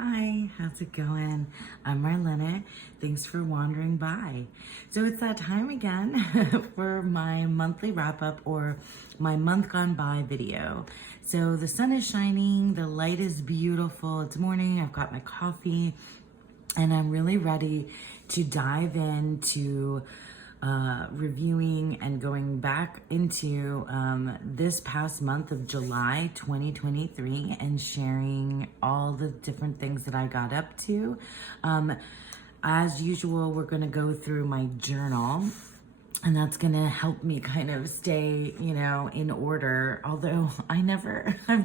Hi, how's it going? I'm Marlena. Thanks for wandering by. So it's that time again for my monthly wrap up or my month gone by video. So the sun is shining, the light is beautiful. It's morning, I've got my coffee, and I'm really ready to dive into reviewing and going back into this past month of July 2023 and sharing all the different things that I got up to. As usual, we're going to go through my journal. And that's gonna help me kind of stay, in order. Although I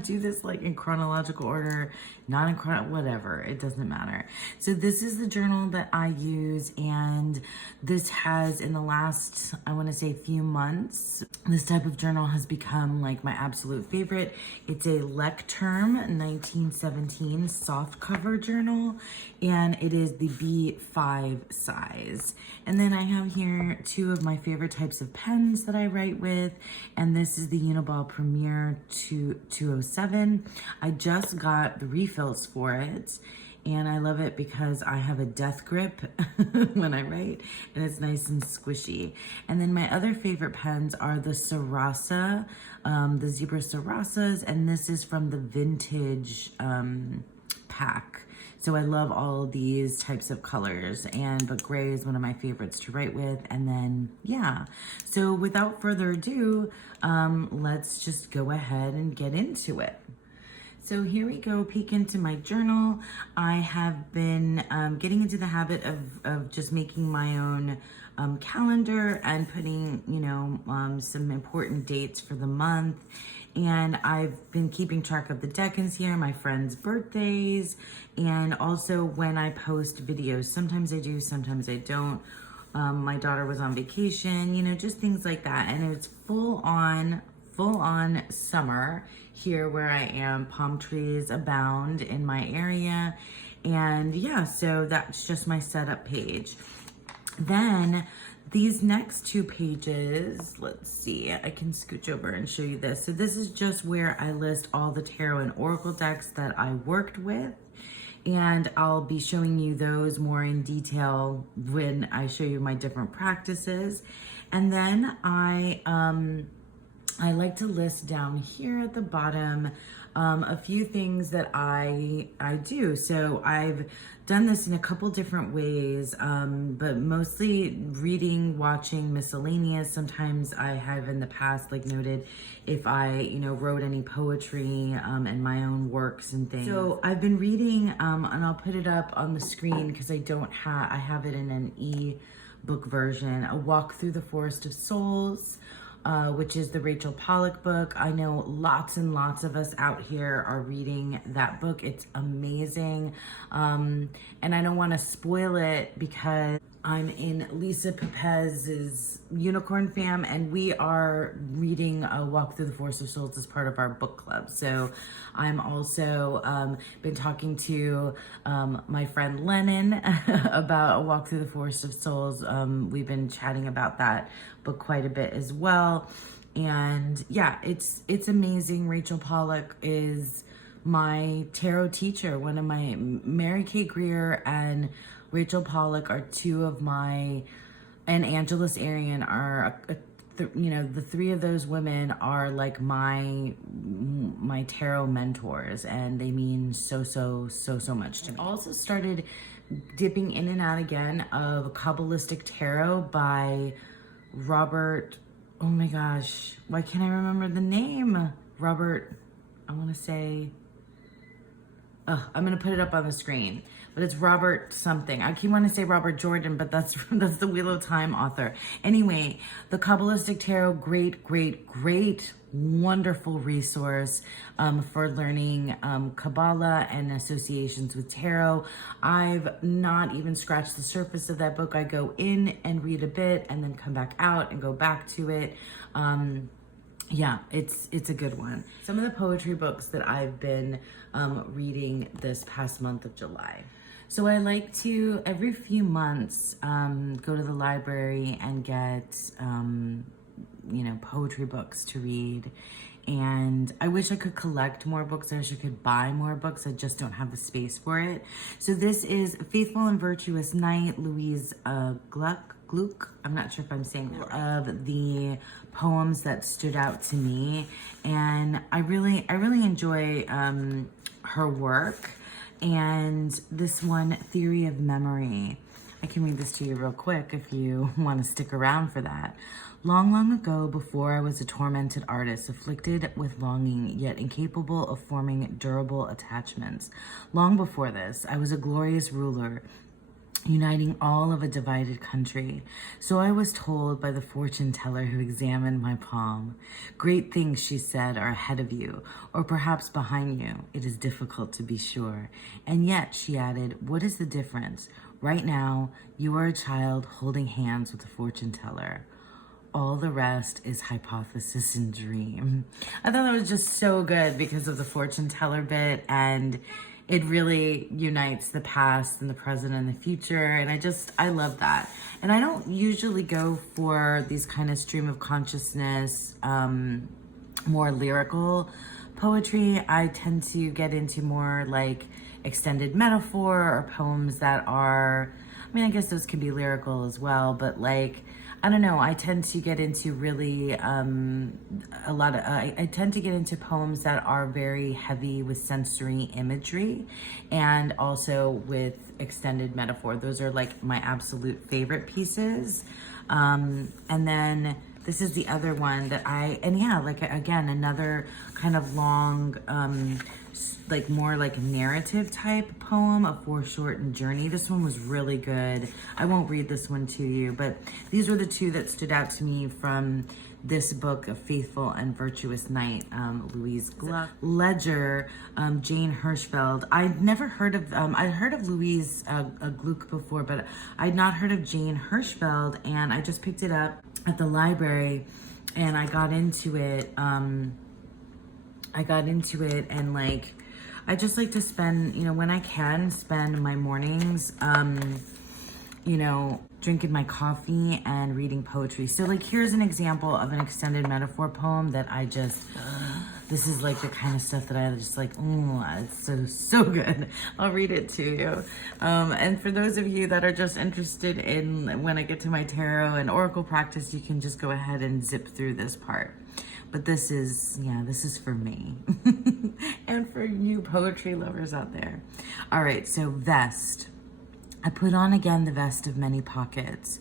do this like in chronological order, not in whatever, it doesn't matter. So this is the journal that I use, and this has, in the last, I wanna say few months, this type of journal has become like my absolute favorite. It's a Lecterm 1917 soft cover journal, and it is the B5 size. And then I have here two of my favorite types of pens that I write with, and this is the Uniball Premier 207. I just got the refills for it, and I love it because I have a death grip when I write, and it's nice and squishy. And then my other favorite pens are the Sarasa, the Zebra Sarasas, and this is from the Vintage pack. So I love all these types of colors, but gray is one of my favorites to write with. And then, yeah. So without further ado, let's just go ahead and get into it. So here we go, peek into my journal. I have been getting into the habit of just making my own calendar and putting, some important dates for the month. And I've been keeping track of the decans here, my friends' birthdays, and also when I post videos. Sometimes I do, sometimes I don't. My daughter was on vacation, just things like that. And it's full on summer here where I am. Palm trees abound in my area. And yeah, so that's just my setup page. Then these next two pages, let's see, I can scooch over and show you this. So this is just where I list all the tarot and oracle decks that I worked with. And I'll be showing you those more in detail when I show you my different practices. And then I like to list down here at the bottom a few things that I do. So I've done this in a couple different ways, but mostly reading, watching, miscellaneous. Sometimes I have in the past noted if I, wrote any poetry and my own works and things. So I've been reading, and I'll put it up on the screen because I have it in an e-book version, A Walk Through the Forest of Souls, which is the Rachel Pollack book. I know lots and lots of us out here are reading that book. It's amazing. And I don't want to spoil it because I'm in Lisa Pepez's Unicorn Fam, and we are reading A Walk Through the Forest of Souls as part of our book club. So I'm also been talking to my friend Lennon about A Walk Through the Forest of Souls. We've been chatting about that book quite a bit as well. And yeah, it's amazing. Rachel Pollack is my tarot teacher. One of my, Mary Kay Greer and Rachel Pollack are two of my, and Angelus Arian are, the three of those women are like my tarot mentors, and they mean so much to me. I also started dipping in and out again of Kabbalistic Tarot by Robert, oh my gosh, why can't I remember the name? Robert, I want to say, I'm going to put it up on the screen, but it's Robert something. I keep wanting to say Robert Jordan, but that's the Wheel of Time author. Anyway, the Kabbalistic Tarot, great, wonderful resource for learning Kabbalah and associations with tarot. I've not even scratched the surface of that book. I go in and read a bit and then come back out and go back to it. Yeah, it's a good one. Some of the poetry books that I've been reading this past month of July. So I like to, every few months, go to the library and get, poetry books to read. And I wish I could collect more books. I wish I could buy more books. I just don't have the space for it. So this is Faithful and Virtuous Night, Louise Gluck. I'm not sure if I'm saying that, of the poems that stood out to me. And I really enjoy her work. And this one, Theory of Memory. I can read this to you real quick if you want to stick around for that. Long, long ago, before I was a tormented artist, afflicted with longing, yet incapable of forming durable attachments. Long before this, I was a glorious ruler, uniting all of a divided country. So I was told by the fortune teller who examined my palm. Great things, she said, are ahead of you, or perhaps behind you. It is difficult to be sure. And yet, she added, what is the difference? Right now, you are a child holding hands with a fortune teller. All the rest is hypothesis and dream. I thought that was just so good because of the fortune teller bit, and it really unites the past and the present and the future. And I love that. And I don't usually go for these kind of stream of consciousness, more lyrical poetry. I tend to get into more like extended metaphor or poems that are, I mean, I guess those can be lyrical as well, but like, I don't know, I tend to get into really I tend to get into poems that are very heavy with sensory imagery and also with extended metaphor. Those are like my absolute favorite pieces. And then this is the other one that like again, another kind of long, like more like narrative type poem, A Foreshortened Journey. This one was really good. I won't read this one to you, but these were the two that stood out to me from this book of Faithful and Virtuous Night, Louise Gluck. Ledger, Jane Hirschfeld. I'd never heard of, I'd heard of Louise Gluck before, but I'd not heard of Jane Hirschfeld, and I just picked it up at the library and I got into it. And like, I just like to spend, when I can, spend my mornings, drinking my coffee and reading poetry. So like, here's an example of an extended metaphor poem that I just, this is like the kind of stuff that I just like, it's so good. I'll read it to you. And for those of you that are just interested in when I get to my tarot and oracle practice, you can just go ahead and zip through this part. But this is for me and for you poetry lovers out there. All right, so vest. I put on again the vest of many pockets.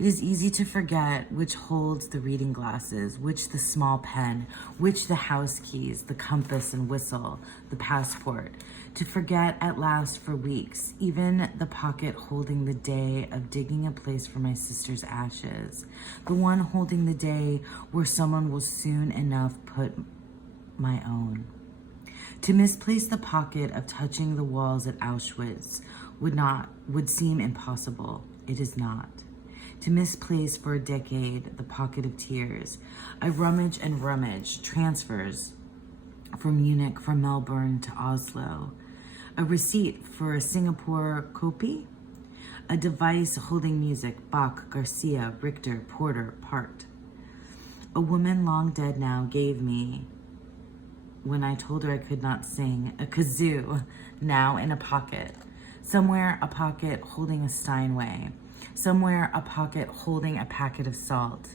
It is easy to forget which holds the reading glasses, which the small pen, which the house keys, the compass and whistle, the passport. To forget at last for weeks, even the pocket holding the day of digging a place for my sister's ashes. The one holding the day where someone will soon enough put my own. To misplace the pocket of touching the walls at Auschwitz would seem impossible. It is not. To misplace for a decade the pocket of tears. I rummage and rummage, transfers from Munich, from Melbourne to Oslo. A receipt for a Singapore copy. A device holding music, Bach, Garcia, Richter, Porter, Part. A woman long dead now gave me, when I told her I could not sing, a kazoo, now in a pocket. Somewhere a pocket holding a Steinway. Somewhere a pocket holding a packet of salt.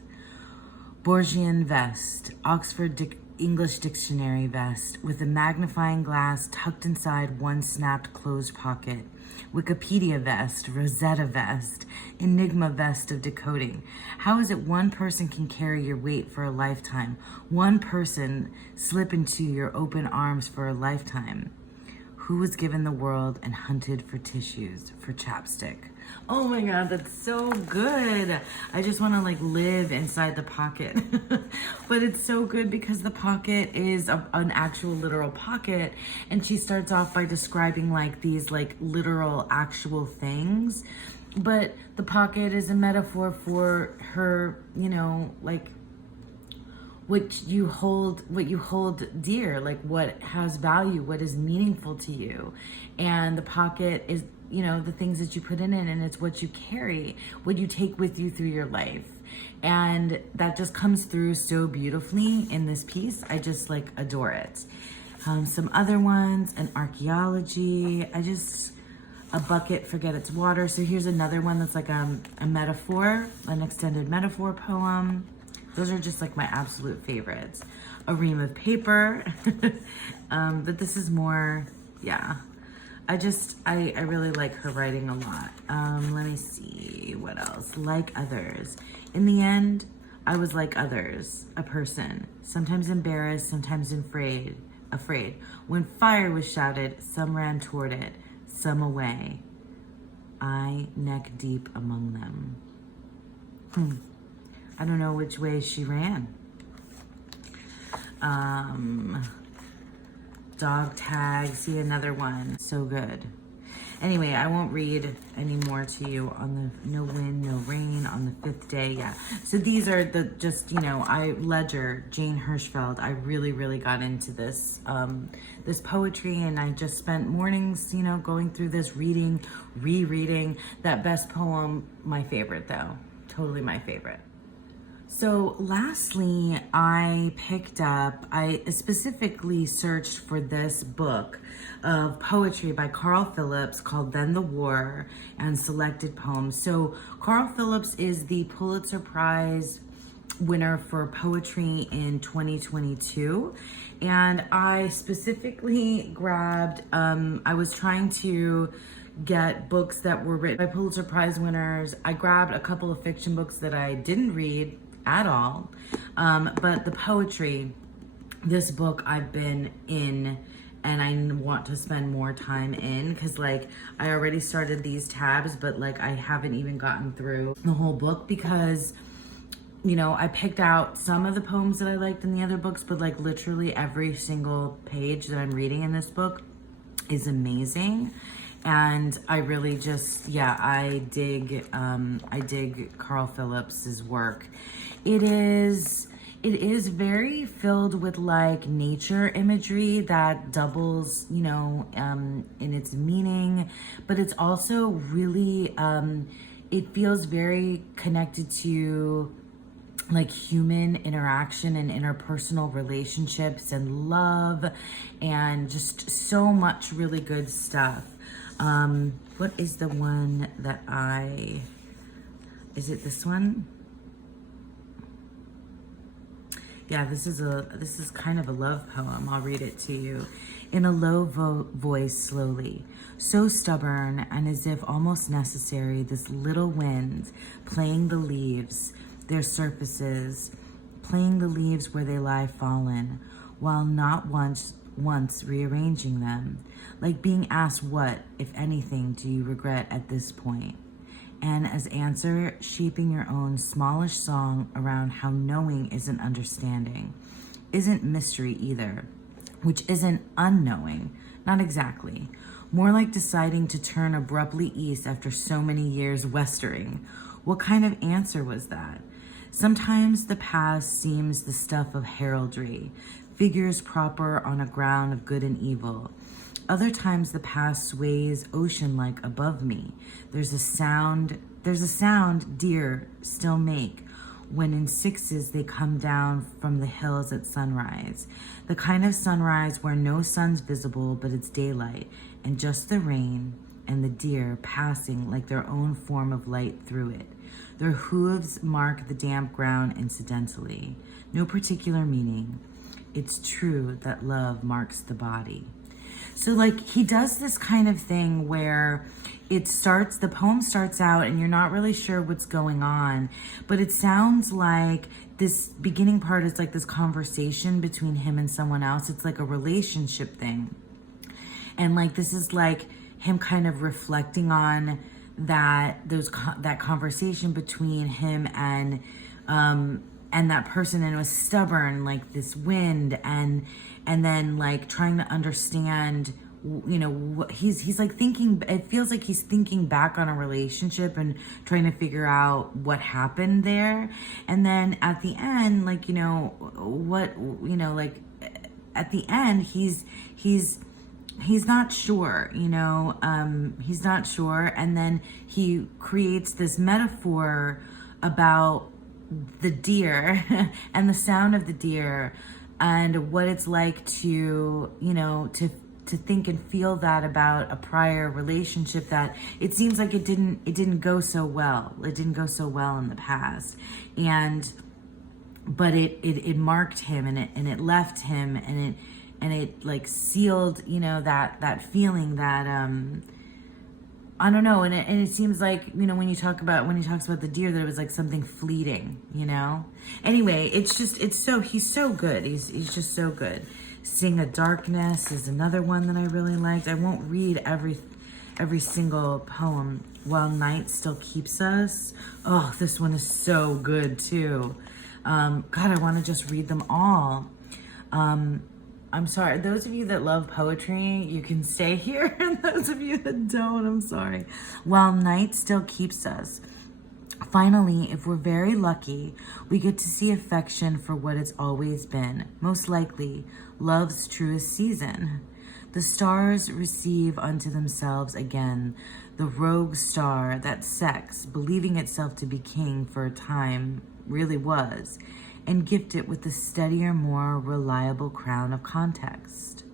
Borgian vest, Oxford English Dictionary vest, with a magnifying glass tucked inside one snapped closed pocket. Wikipedia vest, Rosetta vest, Enigma vest of decoding. How is it one person can carry your weight for a lifetime? One person slip into your open arms for a lifetime? Who was given the world and hunted for tissues, for chapstick? Oh my God, that's so good. I just want to like live inside the pocket. But it's so good because the pocket is an actual literal pocket. And she starts off by describing like these like literal actual things. But the pocket is a metaphor for her, like what you hold dear, like what has value, what is meaningful to you. And the pocket is, the things that you put in it, and it's what you carry, what you take with you through your life. And that just comes through so beautifully in this piece. I just like adore it. Some other ones, an archaeology. A bucket, forget its water. So here's another one that's like a metaphor, an extended metaphor poem. Those are just like my absolute favorites. A ream of paper. But this is more, yeah. I really like her writing a lot. Let me see, what else? Like others. In the end, I was like others, a person, sometimes embarrassed, sometimes afraid. When fire was shouted, some ran toward it, some away. I neck deep among them. I don't know which way she ran. Dog tag, see another one, so good. Anyway, I won't read any more to you on the no wind, no rain on the fifth day. Yeah. So these are the Ledger, Jane Hirschfeld. I really got into this this poetry, and I just spent mornings, going through this, reading, rereading. That best poem, my favorite though. Totally my favorite. So lastly, I specifically searched for this book of poetry by Carl Phillips called Then the War and selected poems. So Carl Phillips is the Pulitzer Prize winner for poetry in 2022. And I specifically grabbed, I was trying to get books that were written by Pulitzer Prize winners. I grabbed a couple of fiction books that I didn't read at all. But the poetry, this book I've been in and I want to spend more time in, because I already started these tabs, but I haven't even gotten through the whole book because I picked out some of the poems that I liked in the other books, but literally every single page that I'm reading in this book is amazing. And I really just, I dig Carl Phillips's work. It is very filled with nature imagery that doubles, in its meaning, but it's also really, it feels very connected to human interaction and interpersonal relationships and love and just so much really good stuff. What is the one that is it this one? Yeah, this is kind of a love poem. I'll read it to you. In a low voice, slowly, so stubborn and as if almost necessary, this little wind playing the leaves, their surfaces, playing the leaves where they lie fallen, while not once rearranging them, like being asked what, if anything, do you regret at this point? And as answer, shaping your own smallish song around how knowing isn't understanding, isn't mystery either, which isn't unknowing, not exactly. More like deciding to turn abruptly east after so many years westering. What kind of answer was that? Sometimes the past seems the stuff of heraldry, figures proper on a ground of good and evil. Other times the past sways ocean-like above me. There's a sound deer still make when in sixes they come down from the hills at sunrise. The kind of sunrise where no sun's visible but it's daylight and just the rain and the deer passing like their own form of light through it. Their hooves mark the damp ground incidentally. No particular meaning. It's true that love marks the body. So he does this kind of thing where the poem starts out and you're not really sure what's going on, but it sounds like this beginning part is this conversation between him and someone else. It's a relationship thing. And this is him kind of reflecting on that conversation between him and that person, and it was stubborn like this wind, and then trying to understand, what he's thinking. It feels like he's thinking back on a relationship and trying to figure out what happened there. And then at the end, at the end he's not sure, he's not sure. And then he creates this metaphor about the deer and the sound of the deer and what it's like to, you know, to think and feel that about a prior relationship that it seems like it didn't go so well. It didn't go so well in the past. But it marked him, and it left him, and it like sealed, you know, that feeling that I don't know, and it seems like, you know, when he talks about the deer, that it was like something fleeting, you know. Anyway, he's so good. He's just so good. Sing a Darkness is another one that I really liked. I won't read every single poem. While Night Still Keeps Us. Oh, this one is so good too. God, I want to just read them all. I'm sorry. Those of you that love poetry, you can stay here. And those of you that don't, I'm sorry. While Night Still Keeps Us. Finally, if we're very lucky, we get to see affection for what it's always been. Most likely, love's truest season. The stars receive unto themselves again the rogue star that sex, believing itself to be king for a time, really was, and gift it with the steadier, more reliable crown of context.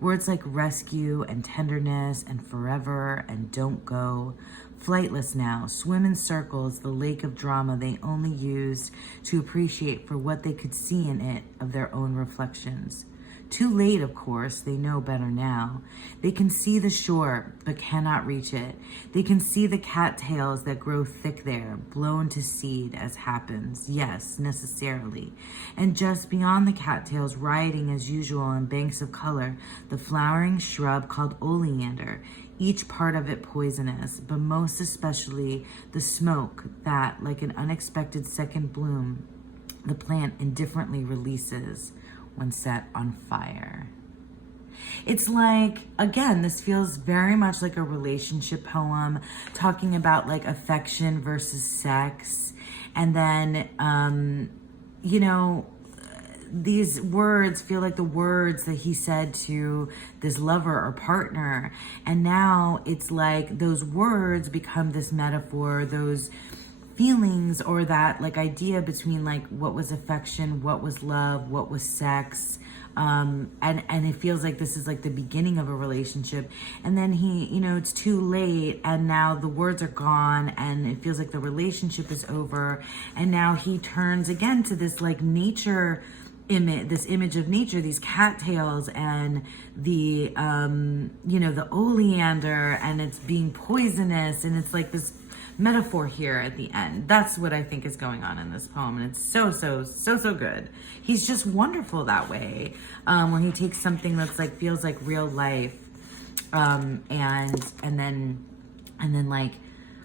Words like rescue and tenderness and forever and don't go, flightless now, swim in circles, the lake of drama they only used to appreciate for what they could see in it of their own reflections. Too late, of course, they know better now. They can see the shore, but cannot reach it. They can see the cattails that grow thick there, blown to seed as happens, yes, necessarily. And just beyond the cattails, rioting as usual in banks of color, the flowering shrub called oleander, each part of it poisonous, but most especially the smoke that, like an unexpected second bloom, the plant indifferently releases when set on fire. It's like, again, this feels very much like a relationship poem, talking about like affection versus sex. And then, you know, these words feel like the words that he said to this lover or partner. And now it's like those words become this metaphor, those feelings, or that like idea between like what was affection, what was love, what was sex, and it feels like this is like the beginning of a relationship, and then he, you know, it's too late, and now the words are gone, and it feels like the relationship is over, and now he turns again to this like nature image, this image of nature, these cattails and the you know, the oleander, and it's being poisonous, and it's like this metaphor here at the end. That's what I think is going on in this poem, and it's so good. He's just wonderful that way, when he takes something that's like feels like real life, and then like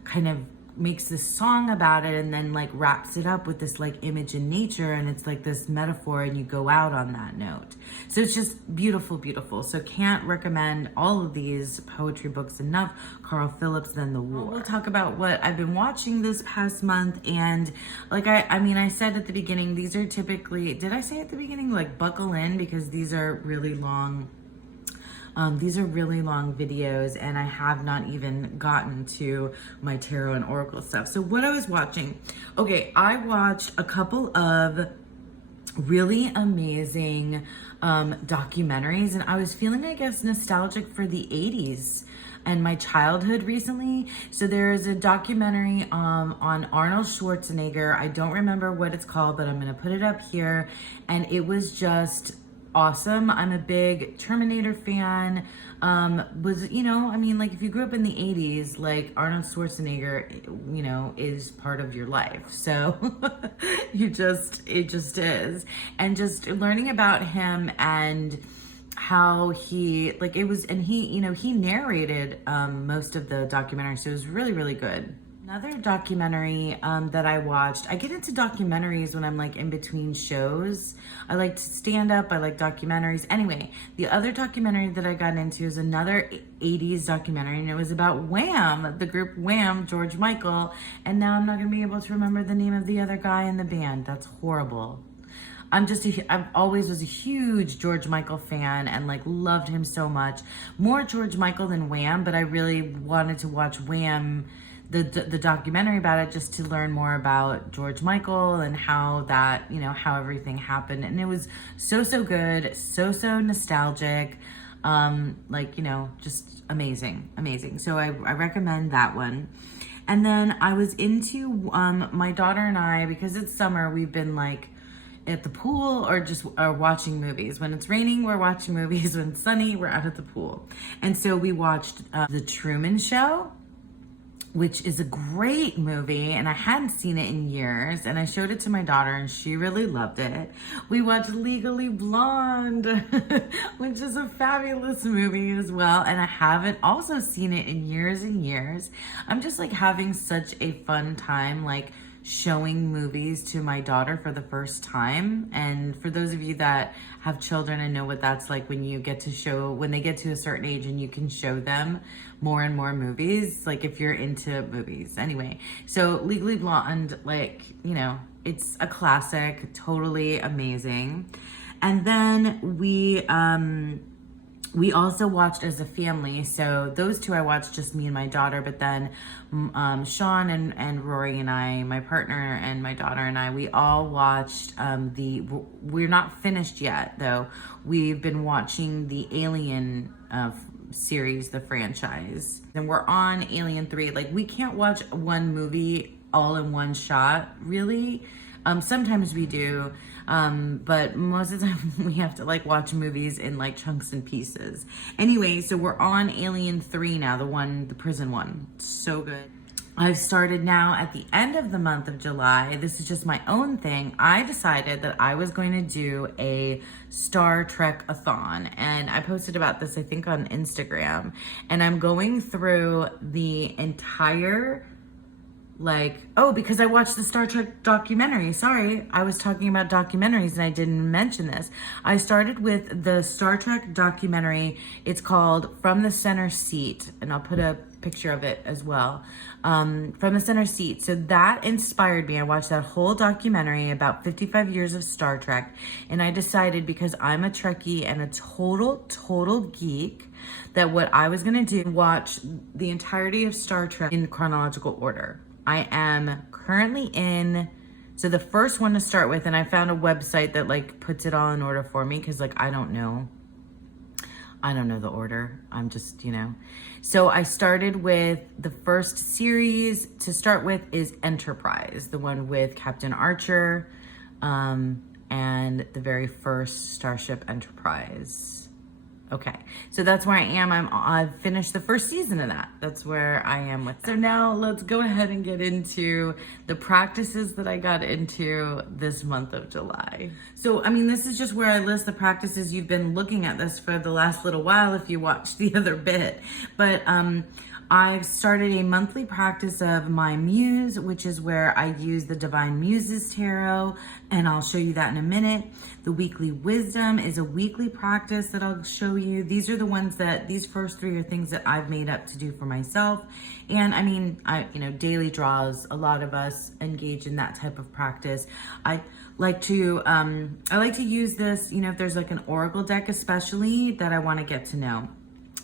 kind of makes this song about it, and then like wraps it up with this like image in nature, and it's like this metaphor, and you go out on that note. So it's just beautiful. So can't recommend all of these poetry books enough. Carl Phillips, Then the War. We'll talk about what I've been watching this past month, and like I mean I said at the beginning, these are typically, did I say at the beginning, like buckle in, because these are really long. These are really long videos, and I have not even gotten to my tarot and oracle stuff. So what I was watching, okay, I watched a couple of really amazing documentaries, and I was feeling, I guess, nostalgic for the 80s and my childhood recently. So there's a documentary on Arnold Schwarzenegger. I don't remember what it's called, but I'm gonna put it up here, and it was just awesome. I'm a big Terminator fan. Was, you know, I mean, like if you grew up in the 80s, like Arnold Schwarzenegger, you know, is part of your life. So it just is. And just learning about him and how he, like it was, and he, you know, he narrated most of the documentary. So it was really good. Another documentary that I watched, I get into documentaries when I'm like in between shows. I like to stand up, I like documentaries. Anyway, the other documentary that I got into is another 80s documentary, and it was about Wham, the group Wham, George Michael, and now I'm not gonna be able to remember the name of the other guy in the band. That's horrible. I've always was a huge George Michael fan and like loved him so much. More George Michael than Wham, but I really wanted to watch Wham the documentary about it, just to learn more about George Michael and how that, how everything happened. And it was so good, so nostalgic, just amazing. So I recommend that one. And then I was into my daughter and I, because it's summer, we've been like at the pool or just watching movies. When it's raining, we're watching movies. When it's sunny, we're out at the pool. And so we watched The Truman Show, which is a great movie, and I hadn't seen it in years, and I showed it to my daughter and she really loved it. We watched Legally Blonde, which is a fabulous movie as well, and I haven't also seen it in years and years. I'm just like having such a fun time like showing movies to my daughter for the first time. And for those of you that have children and know what that's like, when you get to show, when they get to a certain age and you can show them more and more movies, like if you're into movies. Anyway, so Legally Blonde, like, it's a classic, totally amazing. And then we also watched as a family. So those two I watched, just me and my daughter, but then Sean and Rory and I, my partner and my daughter and I, we all watched we're not finished yet though. We've been watching the Alien series, the franchise. And we're on Alien 3. Like, we can't watch one movie all in one shot, really. Sometimes we do, but most of the time we have to like watch movies in like chunks and pieces. Anyway, so we're on Alien 3 now, the prison one. So good. I've started now at the end of the month of July. This is just my own thing. I decided that I was going to do a Star Trek-a-thon, and I posted about this, I think, on Instagram. And I'm going through the entire because I watched the Star Trek documentary. Sorry, I was talking about documentaries and I didn't mention this. I started with the Star Trek documentary. It's called From the Center Seat, and I'll put a picture of it as well. From the Center Seat. So that inspired me. I watched that whole documentary about 55 years of Star Trek, and I decided, because I'm a Trekkie and a total geek, that what I was gonna do, watch the entirety of Star Trek in chronological order. I am currently so the first one to start with, and I found a website that like puts it all in order for me, because like I don't know the order. I'm just, So I started with the first series to start with is Enterprise, the one with Captain Archer, and the very first Starship Enterprise. Okay, so that's where I am. I've finished the first season of that. That's where I am with that. So now let's go ahead and get into the practices that I got into this month of July. So, this is just where I list the practices. You've been looking at this for the last little while if you watched the other bit. But I've started a monthly practice of my Muse, which is where I use the Divine Muses Tarot, and I'll show you that in a minute. The Weekly Wisdom is a weekly practice that I'll show you. These are the ones these first three are things that I've made up to do for myself. And daily draws, a lot of us engage in that type of practice. I like to use this, if there's like an oracle deck especially that I want to get to know.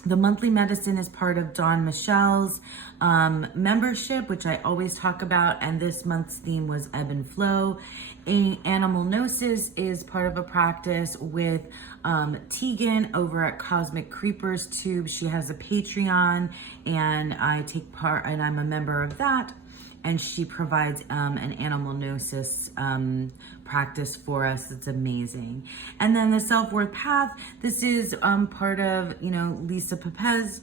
The monthly medicine is part of Dawn Michelle's membership, which I always talk about, and this month's theme was ebb and flow. Animal Gnosis is part of a practice with Tegan over at Cosmic Creepers Tube. She has a Patreon, and I take part, and I'm a member of that. And she provides an animal gnosis practice for us. It's amazing. And then the self-worth path, this is part of, Lisa Pepez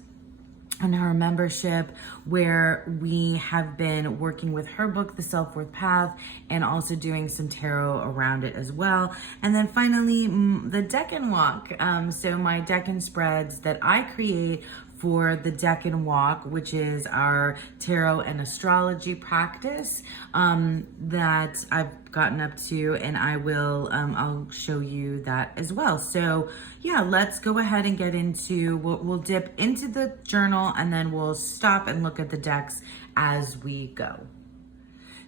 and her membership, where we have been working with her book, The Self-Worth Path, and also doing some tarot around it as well. And then finally, the Deccan Walk. So my Deccan spreads that I create for the Deccan Walk, which is our tarot and astrology practice that I've gotten up to, and I'll show you that as well. So yeah, let's go ahead and get into, we'll dip into the journal and then we'll stop and look at the decks as we go.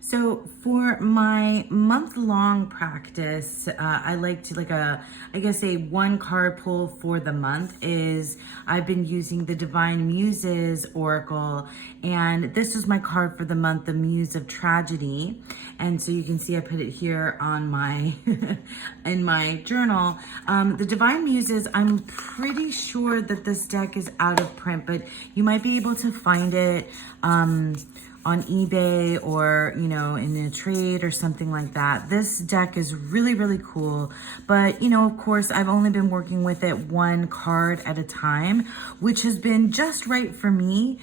So for my month-long practice, I like to I guess a one card pull for the month is I've been using the Divine Muses Oracle, and this is my card for the month, the Muse of Tragedy. And so you can see I put it here on my, in my journal. The Divine Muses, I'm pretty sure that this deck is out of print, but you might be able to find it, on eBay or, you know, in a trade or something like that. This deck is really, really cool. But, you know, of course, I've only been working with it one card at a time, which has been just right for me,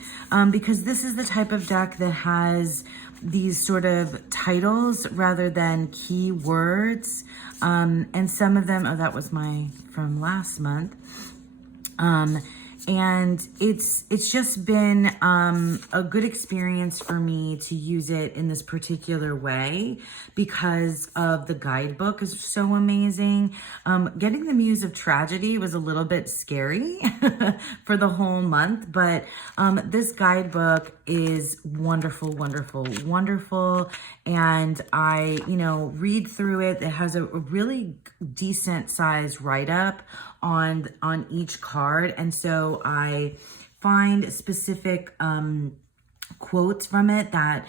because this is the type of deck that has these sort of titles rather than key words. And some of them, oh, that was from last month. And it's just been a good experience for me to use it in this particular way because of the guidebook is so amazing. Getting the Muse of Tragedy was a little bit scary for the whole month, but this guidebook is wonderful, wonderful, wonderful. And I, you know, read through it. It has a really decent sized write-up on each card, and so I find specific quotes from it that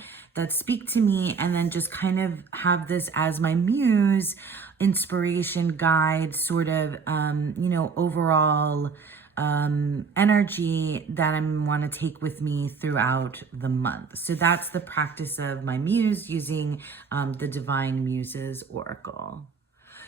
speak to me, and then just kind of have this as my muse inspiration guide, sort of you know, overall energy that I want to take with me throughout the month. So that's the practice of my muse using the Divine Muses Oracle.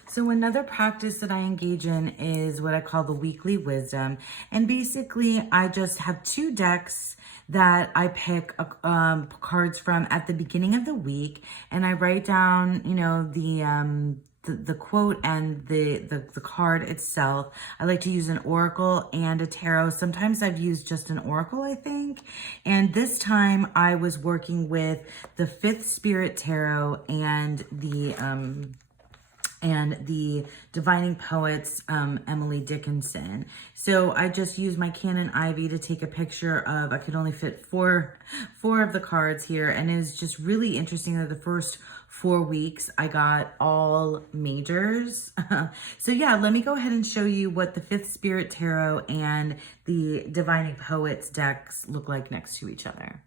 So another practice that I engage in is what I call the weekly wisdom. And basically, I just have two decks that I pick cards from at the beginning of the week. And I write down, you know, the quote and the card itself. I like to use an oracle and a tarot. Sometimes I've used just an oracle, I think. And this time I was working with the Fifth Spirit Tarot and the Divining Poets, Emily Dickinson. So I just used my Canon Ivy to take a picture of, I could only fit four of the cards here. And it was just really interesting that the first 4 weeks I got all majors. So yeah, let me go ahead and show you what the Fifth Spirit Tarot and the Divining Poets decks look like next to each other.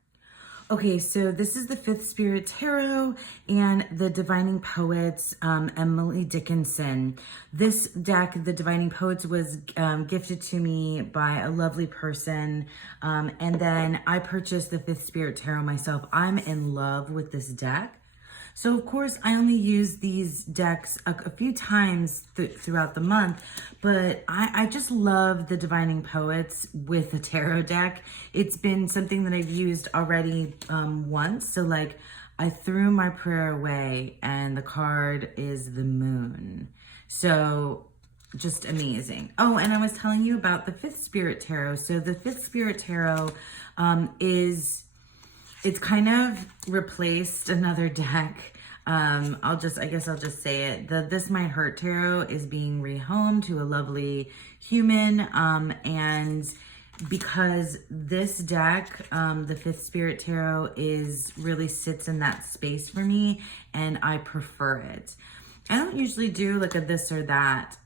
Okay, so this is the Fifth Spirit Tarot and the Divining Poets, Emily Dickinson. This deck, the Divining Poets, was gifted to me by a lovely person. And then I purchased the Fifth Spirit Tarot myself. I'm in love with this deck. So of course, I only use these decks a few times throughout the month, but I just love the Divining Poets with the tarot deck. It's been something that I've used already once. So like, I threw my prayer away and the card is the Moon. So just amazing. Oh, and I was telling you about the Fifth Spirit Tarot. So the Fifth Spirit Tarot it's kind of replaced another deck. I guess I'll just say it. The This Might Hurt Tarot is being rehomed to a lovely human. And because this deck, the Fifth Spirit Tarot, really sits in that space for me, and I prefer it. I don't usually do like a this or that.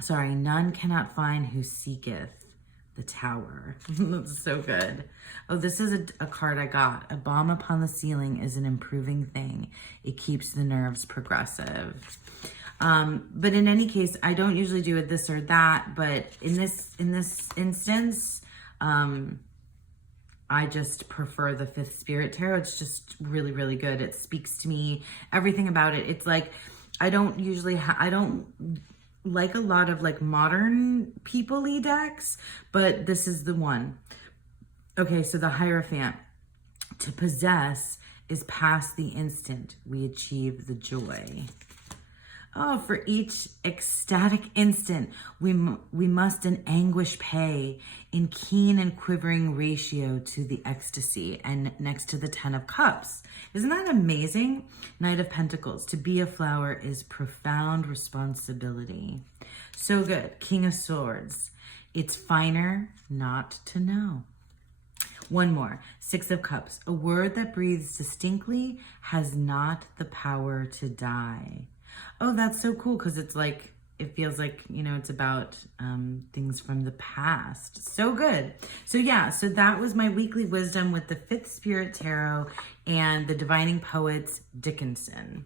Sorry, none cannot find who seeketh. The Tower. That's so good. Oh, this is a card I got. A balm upon the ceiling is an improving thing. It keeps the nerves progressive. But in any case, I don't usually do it this or that. But in this instance, I just prefer the Fifth Spirit Tarot. It's just really, really good. It speaks to me. Everything about it. It's like, I don't like a lot of like modern people-y decks, but this is the one. Okay, so the Hierophant. To possess is past the instant we achieve the joy. Oh, for each ecstatic instant, we must in anguish pay in keen and quivering ratio to the ecstasy, and next to the 10 of Cups. Isn't that amazing? Knight of Pentacles. To be a flower is profound responsibility. So good. King of Swords. It's finer not to know. One more. Six of Cups. A word that breathes distinctly has not the power to die. Oh, that's so cool because it's like, it feels like, it's about things from the past. So good. So yeah, so that was my weekly wisdom with the Fifth Spirit Tarot and the Divining Poets Dickinson.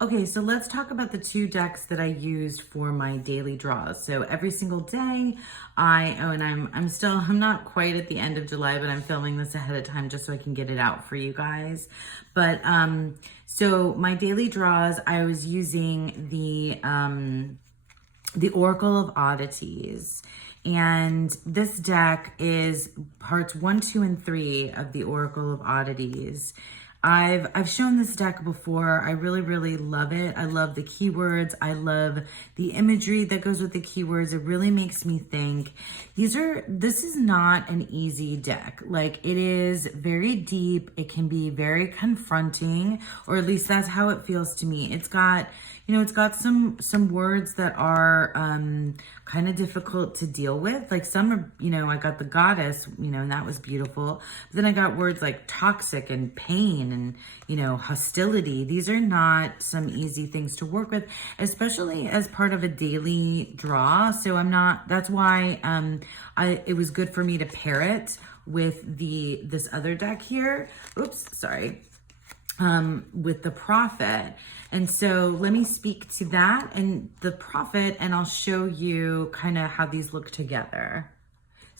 Okay, so let's talk about the two decks that I used for my daily draws. So every single day, I'm not quite at the end of July, but I'm filming this ahead of time just so I can get it out for you guys. But so my daily draws, I was using the Oracle of Oddities. And this deck is parts 1, 2, and 3 of the Oracle of Oddities. I've shown this deck before. I really, really love it. I love the keywords. I love the imagery that goes with the keywords. It really makes me think. This is not an easy deck. Like, it is very deep. It can be very confronting, or at least that's how it feels to me. It's got some words that are kind of difficult to deal with. Like some are, I got the Goddess, and that was beautiful. But then I got words like toxic and pain and, hostility. These are not some easy things to work with, especially as part of a daily draw. So that's why it was good for me to pair it with this other deck here. Oops, sorry. With the Prophet. And so let me speak to that and the Prophet, and I'll show you kind of how these look together.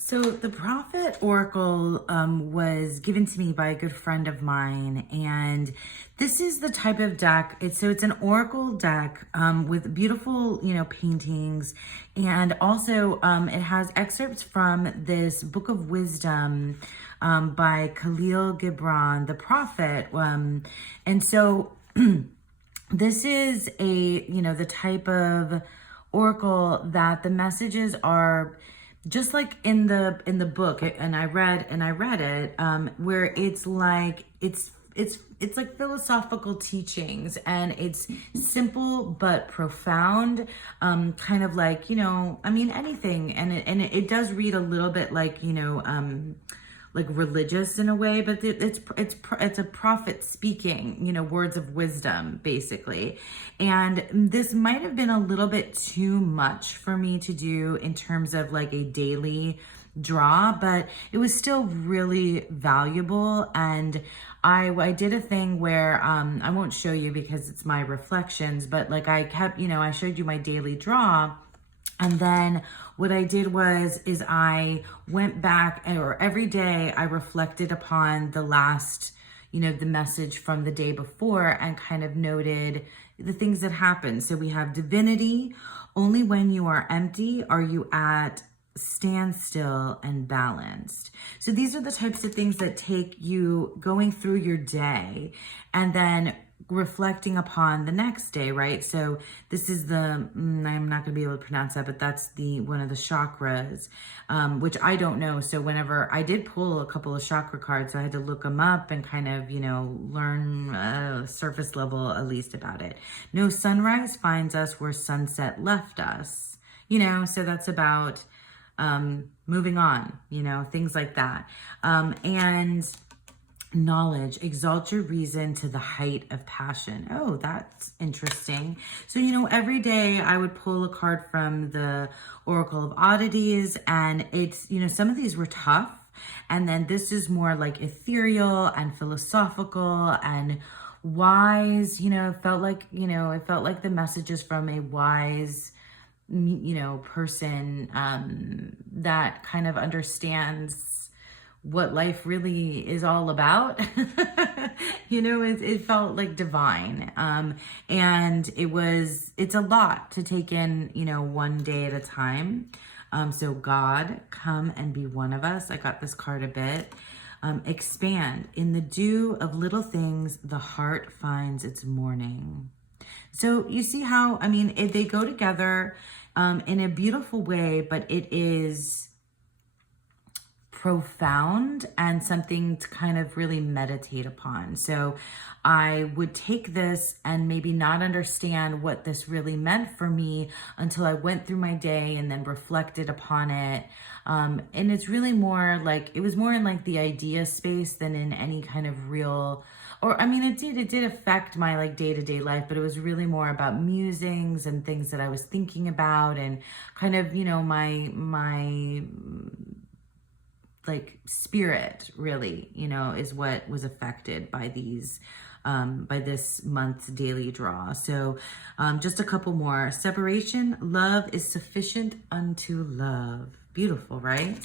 So the Prophet Oracle was given to me by a good friend of mine, and this is the type of deck. It's an Oracle deck with beautiful, paintings, and also it has excerpts from this Book of Wisdom by Khalil Gibran, the Prophet, and so this is the type of oracle that the messages are just like in the book, and I read it, where it's like like philosophical teachings, and it's simple but profound, kind of like anything, and it does read a little bit like like religious in a way, but it's a prophet speaking, words of wisdom, basically. And this might have been a little bit too much for me to do in terms of like a daily draw, but it was still really valuable. And I did a thing where I won't show you because it's my reflections, but like I kept, I showed you my daily draw. And then what I did is I went back, or every day I reflected upon the last, the message from the day before, and kind of noted the things that happened. So we have divinity. Only when you are empty are you at standstill and balanced. So these are the types of things that take you going through your day and then reflecting upon the next day, right? So this is I'm not going to be able to pronounce that, but that's one of the chakras, which I don't know. So whenever I did pull a couple of chakra cards, so I had to look them up and kind of, learn surface level at least about it. No sunrise finds us where sunset left us, so that's about moving on, things like that. And knowledge, exalt your reason to the height of passion. Oh, that's interesting. So, every day I would pull a card from the Oracle of Oddities, and it's, some of these were tough. And then this is more like ethereal and philosophical and wise, it felt like the messages from a wise, person that kind of understands what life really is all about. It felt like divine. And it's a lot to take in, one day at a time. So God, come and be one of us. I got this card a bit. Expand. In the dew of little things, the heart finds its morning. So you see how, they go together in a beautiful way, but it is profound and something to kind of really meditate upon. So I would take this and maybe not understand what this really meant for me until I went through my day and then reflected upon it. And it's really more like, it was more in like the idea space than in any kind of real, or I mean, it did affect my like day-to-day life, but it was really more about musings and things that I was thinking about, and kind of, you know, my like spirit really, you know, is what was affected by these, by this month's daily draw. So just a couple more. Separation, love is sufficient unto love. Beautiful, right?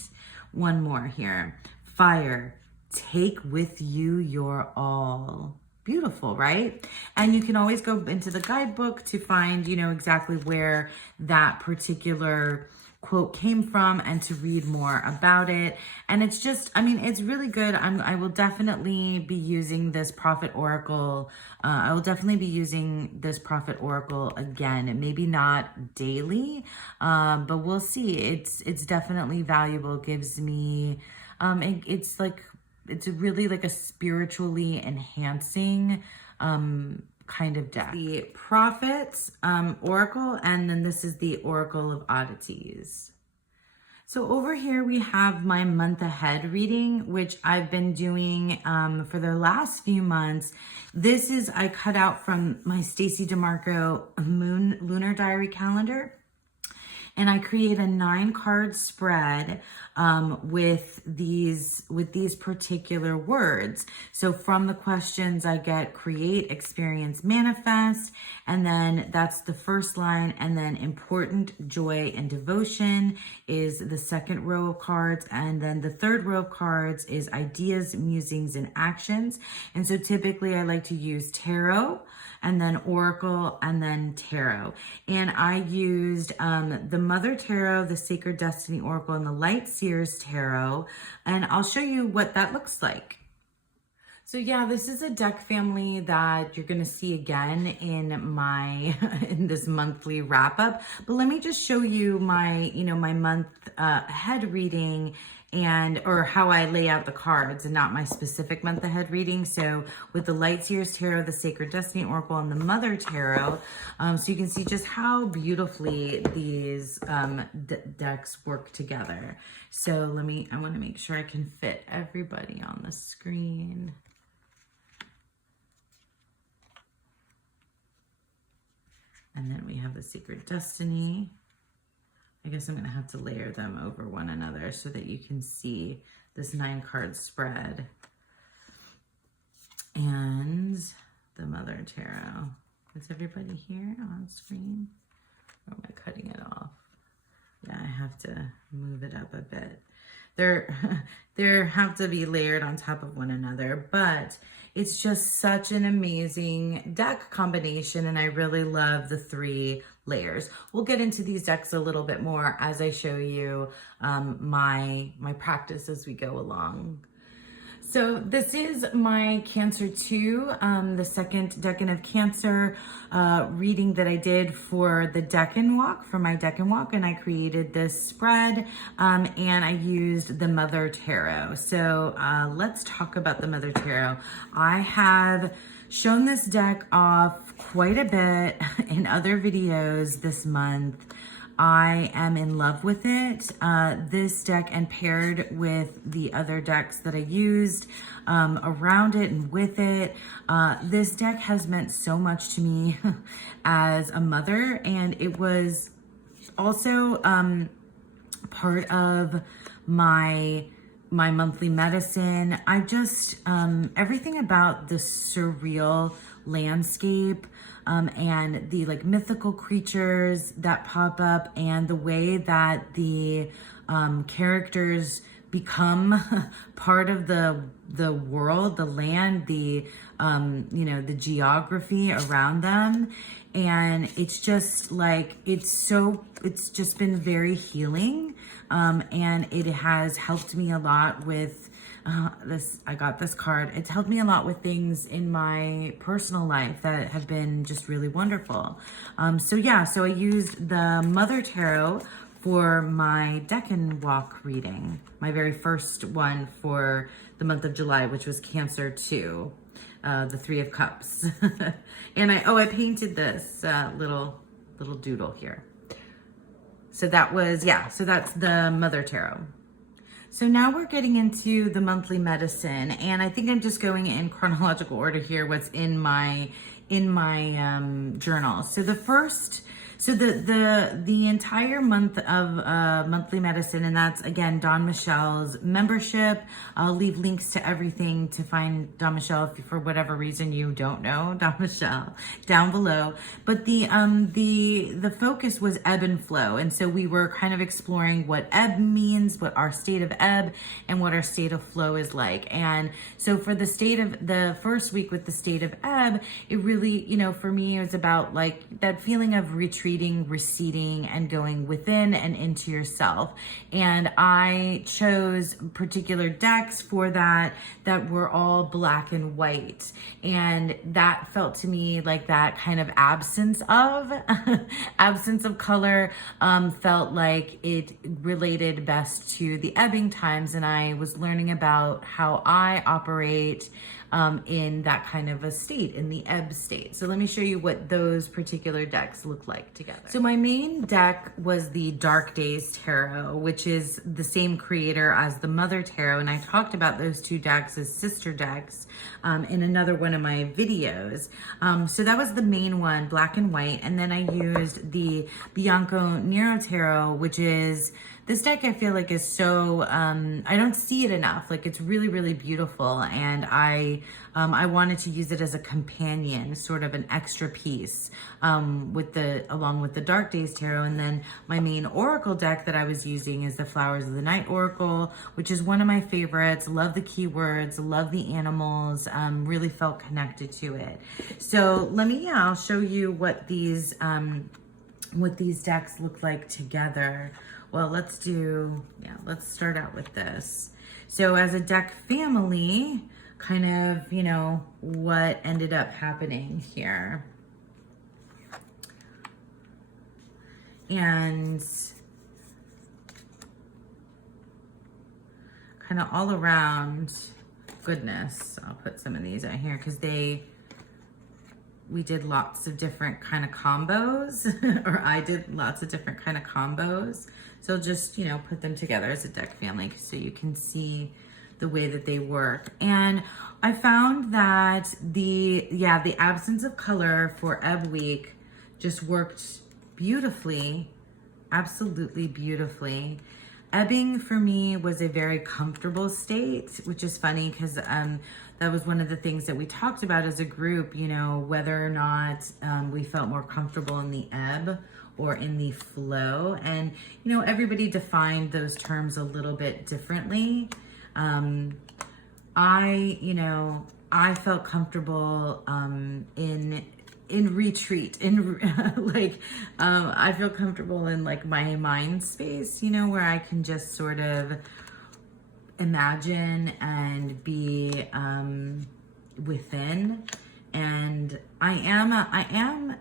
One more here. Fire, take with you your all. Beautiful, right? And you can always go into the guidebook to find, you know, exactly where that particular quote came from and to read more about it. And it's just, I mean, it's really good. I will definitely be using this Prophet Oracle. I will definitely be using this Prophet Oracle again, maybe not daily, but we'll see. It's definitely valuable. It gives me, it's really like a spiritually enhancing, kind of deck. The Prophets Oracle, and then this is the Oracle of Oddities. So over here we have my month ahead reading, which I've been doing for the last few months. This is, I cut out from my Stacey DeMarco Lunar Diary calendar. And I create a 9-card spread with these particular words. So from the questions I get create, experience, manifest, and then that's the first line, and then important, joy, and devotion is the second row of cards, and then the third row of cards is ideas, musings, and actions. And so typically I like to use tarot, and then Oracle, and then Tarot. And I used the Mother Tarot, the Sacred Destiny Oracle, and the Light Seers Tarot. And I'll show you what that looks like. So yeah, this is a deck family that you're gonna see again in my in this monthly wrap up. But let me just show you my, you know, my month ahead reading, and or how I lay out the cards and not my specific month ahead reading. So with the Light Seers Tarot, the Sacred Destiny Oracle, and the Mother Tarot, so you can see just how beautifully these decks work together. So I want to make sure I can fit everybody on the screen. And then we have the Sacred Destiny. I guess I'm going to have to layer them over one another so that you can see this 9-card spread. And the Mother Tarot. Is everybody here on screen? Or am I cutting it off? Yeah, I have to move it up a bit. They have to be layered on top of one another, but it's just such an amazing deck combination, and I really love the 3 layers. We'll get into these decks a little bit more as I show you my practice as we go along. So this is my Cancer 2, the second Decan of Cancer reading that I did for the Decan Walk, for my Decan Walk, and I created this spread and I used the Mother Tarot. So let's talk about the Mother Tarot. I have shown this deck off quite a bit in other videos this month. I am in love with it. This deck, and paired with the other decks that I used around it and with it, this deck has meant so much to me as a mother, and it was also part of my monthly medicine. I just, everything about the surreal landscape and the like mythical creatures that pop up, and the way that the characters become part of the world, the land, the you know, the geography around them. And it's just like, it's just been very healing, and it has helped me a lot with I got this card. It's helped me a lot with things in my personal life that have been just really wonderful. So yeah, so I used the Mother Tarot for my deck and walk reading, my very first one for the month of July, which was Cancer 2, the Three of Cups. And I painted this little doodle here. So that was, yeah, so that's the Mother Tarot. So now we're getting into the monthly medicine, and I think I'm just going in chronological order here, what's in my journal. So the entire month of monthly medicine, and that's again Dawn Michelle's membership. I'll leave links to everything to find Dawn Michelle if for whatever reason you don't know Dawn Michelle down below. But the focus was ebb and flow, and so we were kind of exploring what ebb means, what our state of ebb, and what our state of flow is like. And so for the first week with the state of ebb, it really, for me, it was about like that feeling of retreating, receding, and going within and into yourself. And I chose particular decks for that were all black and white. And that felt to me like that kind of absence of color felt like it related best to the ebbing times. And I was learning about how I operate in that kind of a state, in the ebb state. So let me show you what those particular decks look like together. So my main deck was the Dark Days Tarot, which is the same creator as the Mother Tarot. And I talked about those two decks as sister decks in another one of my videos. So that was the main one, black and white. And then I used the Bianco Nero Tarot, which is, this deck I feel like is so, I don't see it enough. Like it's really, really beautiful. And I wanted to use it as a companion, sort of an extra piece along with the Dark Days Tarot. And then my main Oracle deck that I was using is the Flowers of the Night Oracle, which is one of my favorites. Love the keywords, love the animals, really felt connected to it. So I'll show you what these decks look like together. Well, let's start out with this. So as a deck family, kind of, what ended up happening here. And kind of all around, goodness, I'll put some of these out here because we did lots of different kind of combos, or I did lots of different kind of combos. So just, put them together as a deck family so you can see the way that they work. And I found that the absence of color for Ebb Week just worked beautifully, absolutely beautifully. Ebbing for me was a very comfortable state, which is funny because that was one of the things that we talked about as a group, whether or not we felt more comfortable in the ebb or in the flow. And, everybody defined those terms a little bit differently. I felt comfortable in retreat, I feel comfortable in like my mind space, where I can just sort of imagine and be within. And I am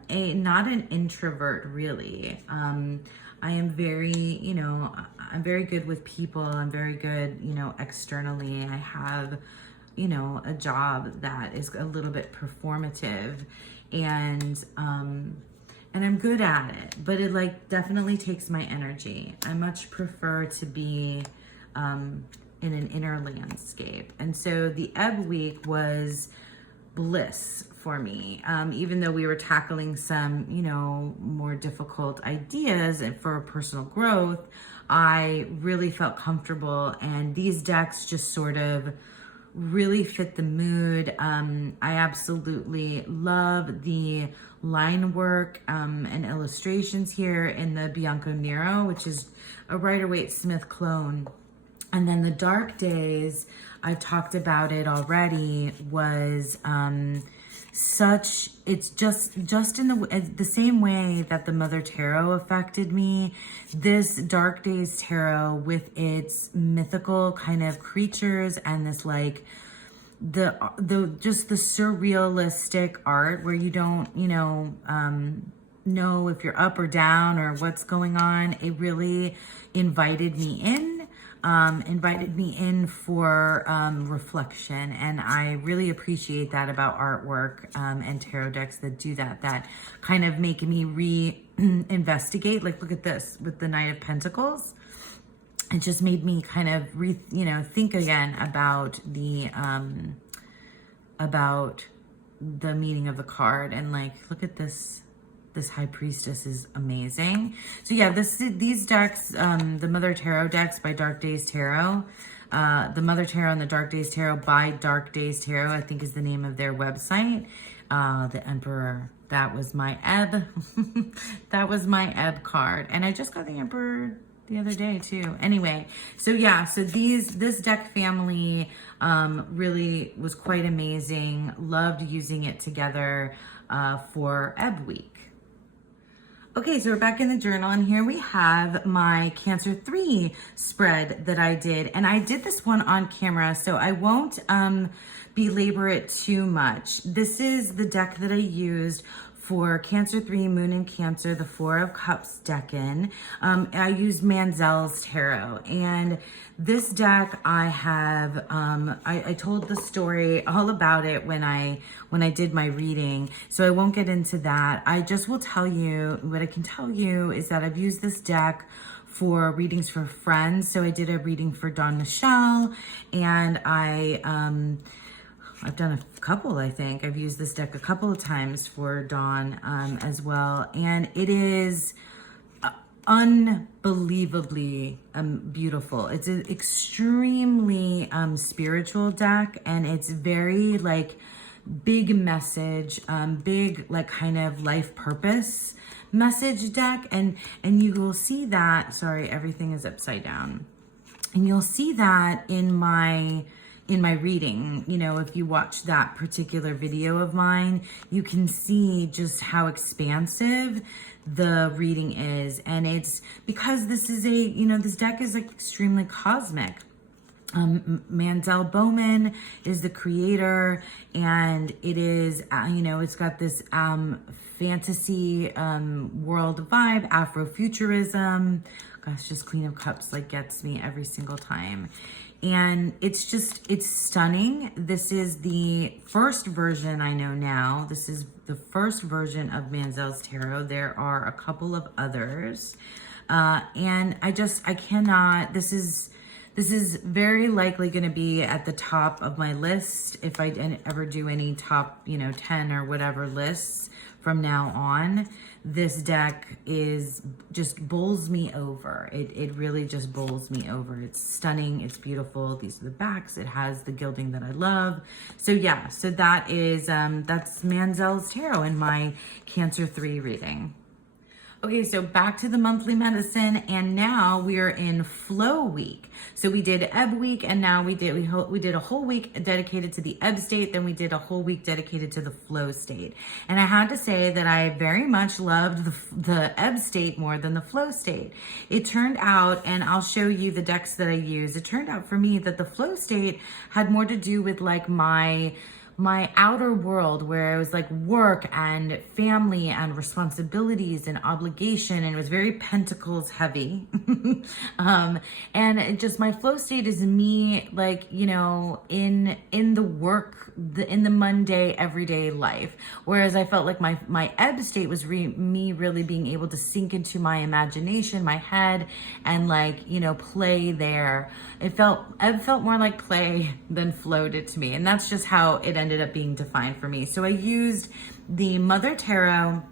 not an introvert really. I am very, I'm very good with people. I'm very good, externally. I have, a job that is a little bit performative, and I'm good at it, but it definitely takes my energy. I much prefer to be in an inner landscape. And so the Ebb Week was bliss for me, even though we were tackling some, more difficult ideas and for personal growth. I really felt comfortable, and these decks just sort of really fit the mood. I absolutely love the line work and illustrations here in the Bianco Nero, which is a Rider-Waite Smith clone. And then the Dark Days, I talked about it already, was it's just in the same way that the Mother Tarot affected me. This Dark Days Tarot, with its mythical kind of creatures and this just the surrealistic art where you don't, know if you're up or down or what's going on. It really invited me in for reflection, and I really appreciate that about artwork and tarot decks that do that kind of make me investigate. Like, look at this with the Knight of Pentacles. It just made me kind of think again about the meaning of the card. And like, look at this. This High Priestess is amazing. So yeah, these decks, the Mother Tarot decks by Dark Days Tarot, the Mother Tarot and the Dark Days Tarot by Dark Days Tarot, I think is the name of their website. The Emperor, that was my Ebb. That was my Ebb card. And I just got the Emperor the other day too. Anyway, so yeah, so this deck family really was quite amazing. Loved using it together for Ebb Week. Okay, so we're back in the journal, and here we have my Cancer 3 spread that I did. And I did this one on camera, so I won't belabor it too much. This is the deck that I used for Cancer 3, Moon in Cancer, the Four of Cups deck-in. I used Manzel's Tarot, and this deck I have, I told the story all about it when I did my reading, so I won't get into that. I just will tell you, what I can tell you is that I've used this deck for readings for friends. So I did a reading for Dawn Michelle, and I've done a couple, I think. I've used this deck a couple of times for Dawn as well. And it is unbelievably beautiful. It's an extremely spiritual deck, and it's very like big message, big like kind of life purpose message deck. And you will see that, sorry, everything is upside down. And you'll see that in my reading. You know, if you watch that particular video of mine, you can see just how expansive the reading is. And it's because this is this deck is like extremely cosmic. Manzel Bowman is the creator, and it is, it's got this fantasy world vibe, Afrofuturism. Gosh, just Queen of Cups like gets me every single time. And it's stunning. This is the first version I know now. This is the first version of Manzel's Tarot. There are a couple of others. And I cannot, this is very likely going to be at the top of my list if I ever do any top, 10 or whatever lists from now on. This deck just bowls me over. It really just bowls me over. It's stunning. It's beautiful. These are the backs. It has the gilding that I love. So yeah, so that is, that's Manzel's Tarot in my Cancer 3 reading. Okay, so back to the monthly medicine, and now we are in flow week. So we did Ebb week, and now we did a whole week dedicated to the Ebb state, then we did a whole week dedicated to the flow state. And I had to say that I very much loved the Ebb state more than the flow state. It turned out, and I'll show you the decks that I use, it turned out for me that the flow state had more to do with like my outer world, where it was like work and family and responsibilities and obligation, and it was very pentacles heavy. And it just, my flow state is me, like, in the work, in the Monday, everyday life. Whereas I felt like my Ebb state was me really being able to sink into my imagination, my head, and like, play there. Ebb felt more like play than flow did to me. And that's just how it ended up being defined for me. So I used the Mother Tarot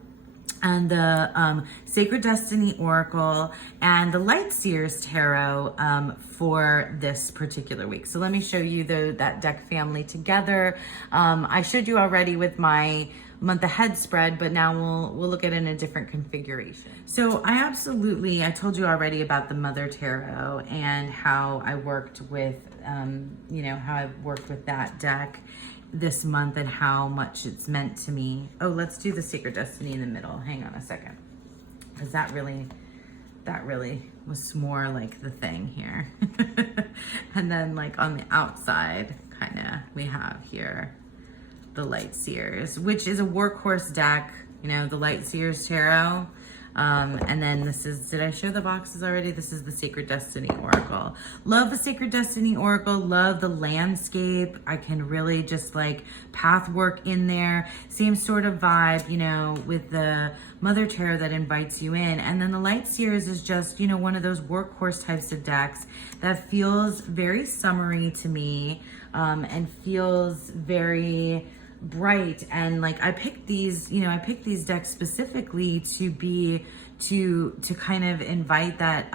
and the Sacred Destiny Oracle and the Light Seers Tarot for this particular week. So let me show you that deck family together. I showed you already with my month ahead spread, but now we'll look at it in a different configuration. So I told you already about the Mother Tarot and how I worked with, how I've worked with that deck this month and how much it's meant to me. Oh, let's do the Sacred Destiny in the middle. Hang on a second. Because that really was more like the thing here. And then like on the outside, kind of, we have here the Light Seers, which is a workhorse deck you know, the Light Seers Tarot. And then this is, did I show the boxes already? This is the Sacred Destiny Oracle. Love the Sacred Destiny Oracle. Love the landscape. I can really just like path work in there. Same sort of vibe, you know, with the Mother Tarot that invites you in. And then the Light Seers is just, you know, one of those workhorse types of decks that feels very summery to me, and feels very bright. And like I picked these, you know, I picked these decks specifically to be to kind of invite that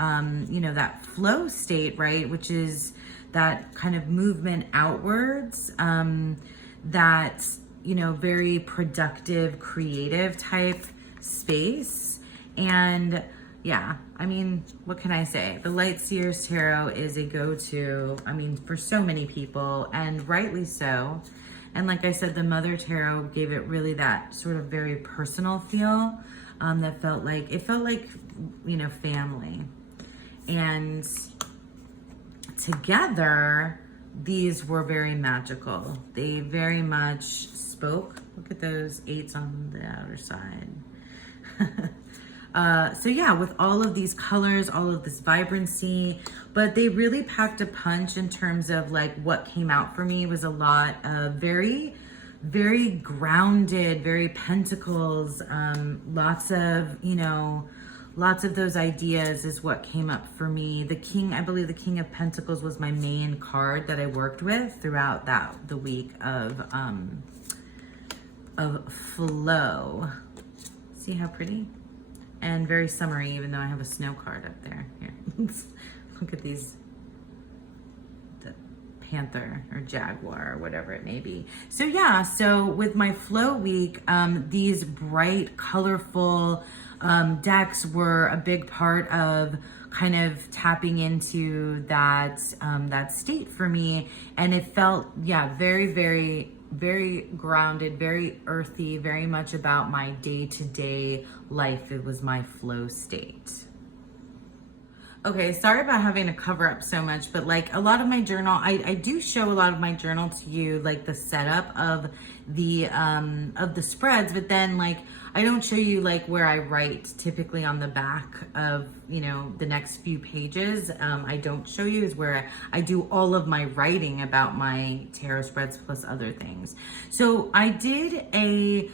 you know, that flow state, right, which is that kind of movement outwards, that, you know, very productive, creative type space. And yeah, I mean, what can I say? The Light Seers Tarot is a go-to, I mean, for so many people, and rightly so. And like I said, the Mother Tarot gave it really that sort of very personal feel, that felt like, it felt like, you know, family. And together, these were very magical. They very much spoke. Look at those 8s on the outer side. So yeah, with all of these colors, all of this vibrancy, but they really packed a punch in terms of like what came out for me was a lot of very, very grounded, very pentacles, lots of, you know, lots of those ideas is what came up for me. The King, I believe the King of Pentacles was my main card that I worked with throughout the week of flow. See how pretty? And very summery, even though I have a snow card up there. Here, look at these, the panther or jaguar or whatever it may be. So yeah, so with my flow week, these bright, colorful decks were a big part of kind of tapping into that, that state for me. And it felt, yeah, very, very, very grounded, very earthy, very much about my day-to-day life. It was my flow state. Okay, sorry about having to cover up so much, but like a lot of my journal, I do show a lot of my journal to you, like the setup of the spreads, but then like I don't show you like where I write typically on the back of, you know, the next few pages. I don't show you is where I do all of my writing about my tarot spreads plus other things. So I did a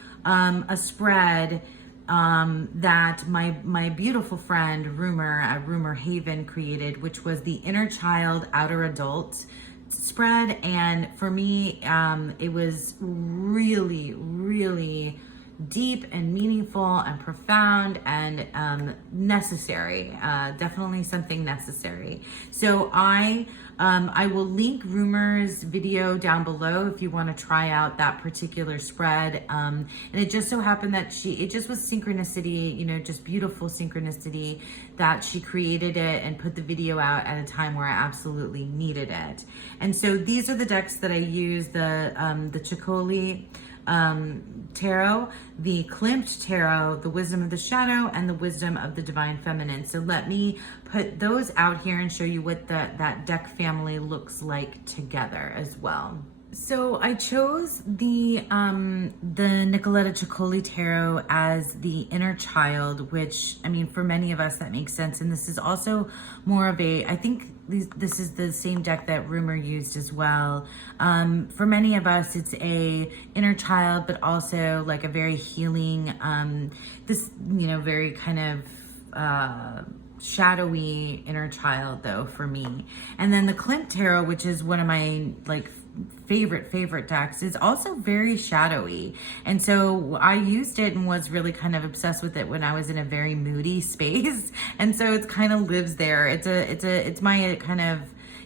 spread that my beautiful friend Rumor at Rumor Haven created, which was the Inner Child Outer Adult spread. And for me, it was really, really deep and meaningful and profound and necessary. Definitely something necessary. So I will link Rumor's video down below if you want to try out that particular spread. And it just so happened that it just was synchronicity, you know, just beautiful synchronicity that she created it and put the video out at a time where I absolutely needed it. And so these are the decks that I use, the Chicoli Tarot, the Klimt Tarot, the Wisdom of the Shadow, and the Wisdom of the Divine Feminine. So let me put those out here and show you what that deck family looks like together as well. So I chose the Nicoletta Ciccoli Tarot as the Inner Child, which, I mean, for many of us that makes sense. And this is also more of a, I think this is the same deck that Rumor used as well. For many of us, it's a inner child, but also like a very healing, this, you know, very kind of shadowy inner child though for me. And then the Klimt Tarot, which is one of my like favorite decks, is also very shadowy. And so I used it and was really kind of obsessed with it when I was in a very moody space. And so it kind of lives there. It's my kind of,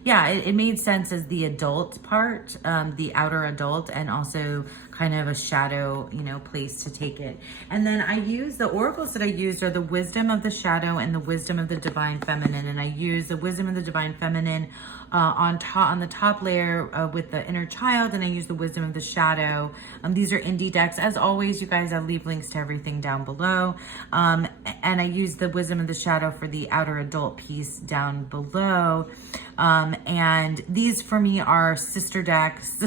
yeah, it made sense as the adult part, the outer adult, and also kind of a shadow, you know, place to take it. And then I use the oracles that I used are the Wisdom of the Shadow and the Wisdom of the Divine Feminine. And I use the Wisdom of the Divine Feminine on the top layer with the inner child, and I use the wisdom of the shadow. These are indie decks. As always, you guys, I'll leave links to everything down below. And I use the wisdom of the shadow for the outer adult piece down below. And these for me are sister decks.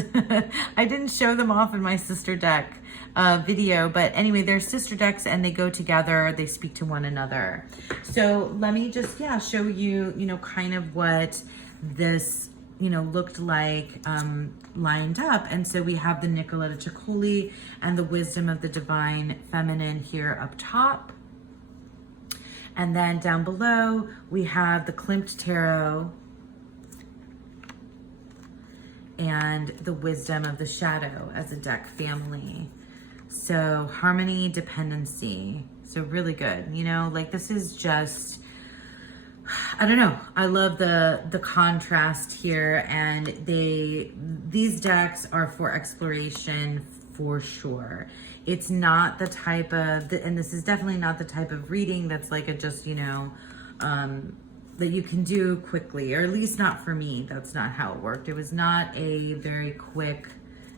I didn't show them off in my sister deck video, but anyway, they're sister decks and they go together. They speak to one another. So let me just, show you, kind of what this, looked like lined up. And so we have the Nicoletta Ciccoli and the Wisdom of the Divine Feminine here up top. And then down below, we have the Klimt Tarot and the Wisdom of the Shadow as a deck family. So harmony, dependency. So really good, like this is just, I don't know. I love the contrast here, and these decks are for exploration for sure. It's not the type of, and this is definitely not the type of reading that's like a just, that you can do quickly, or at least not for me. That's not how it worked. It was not a very quick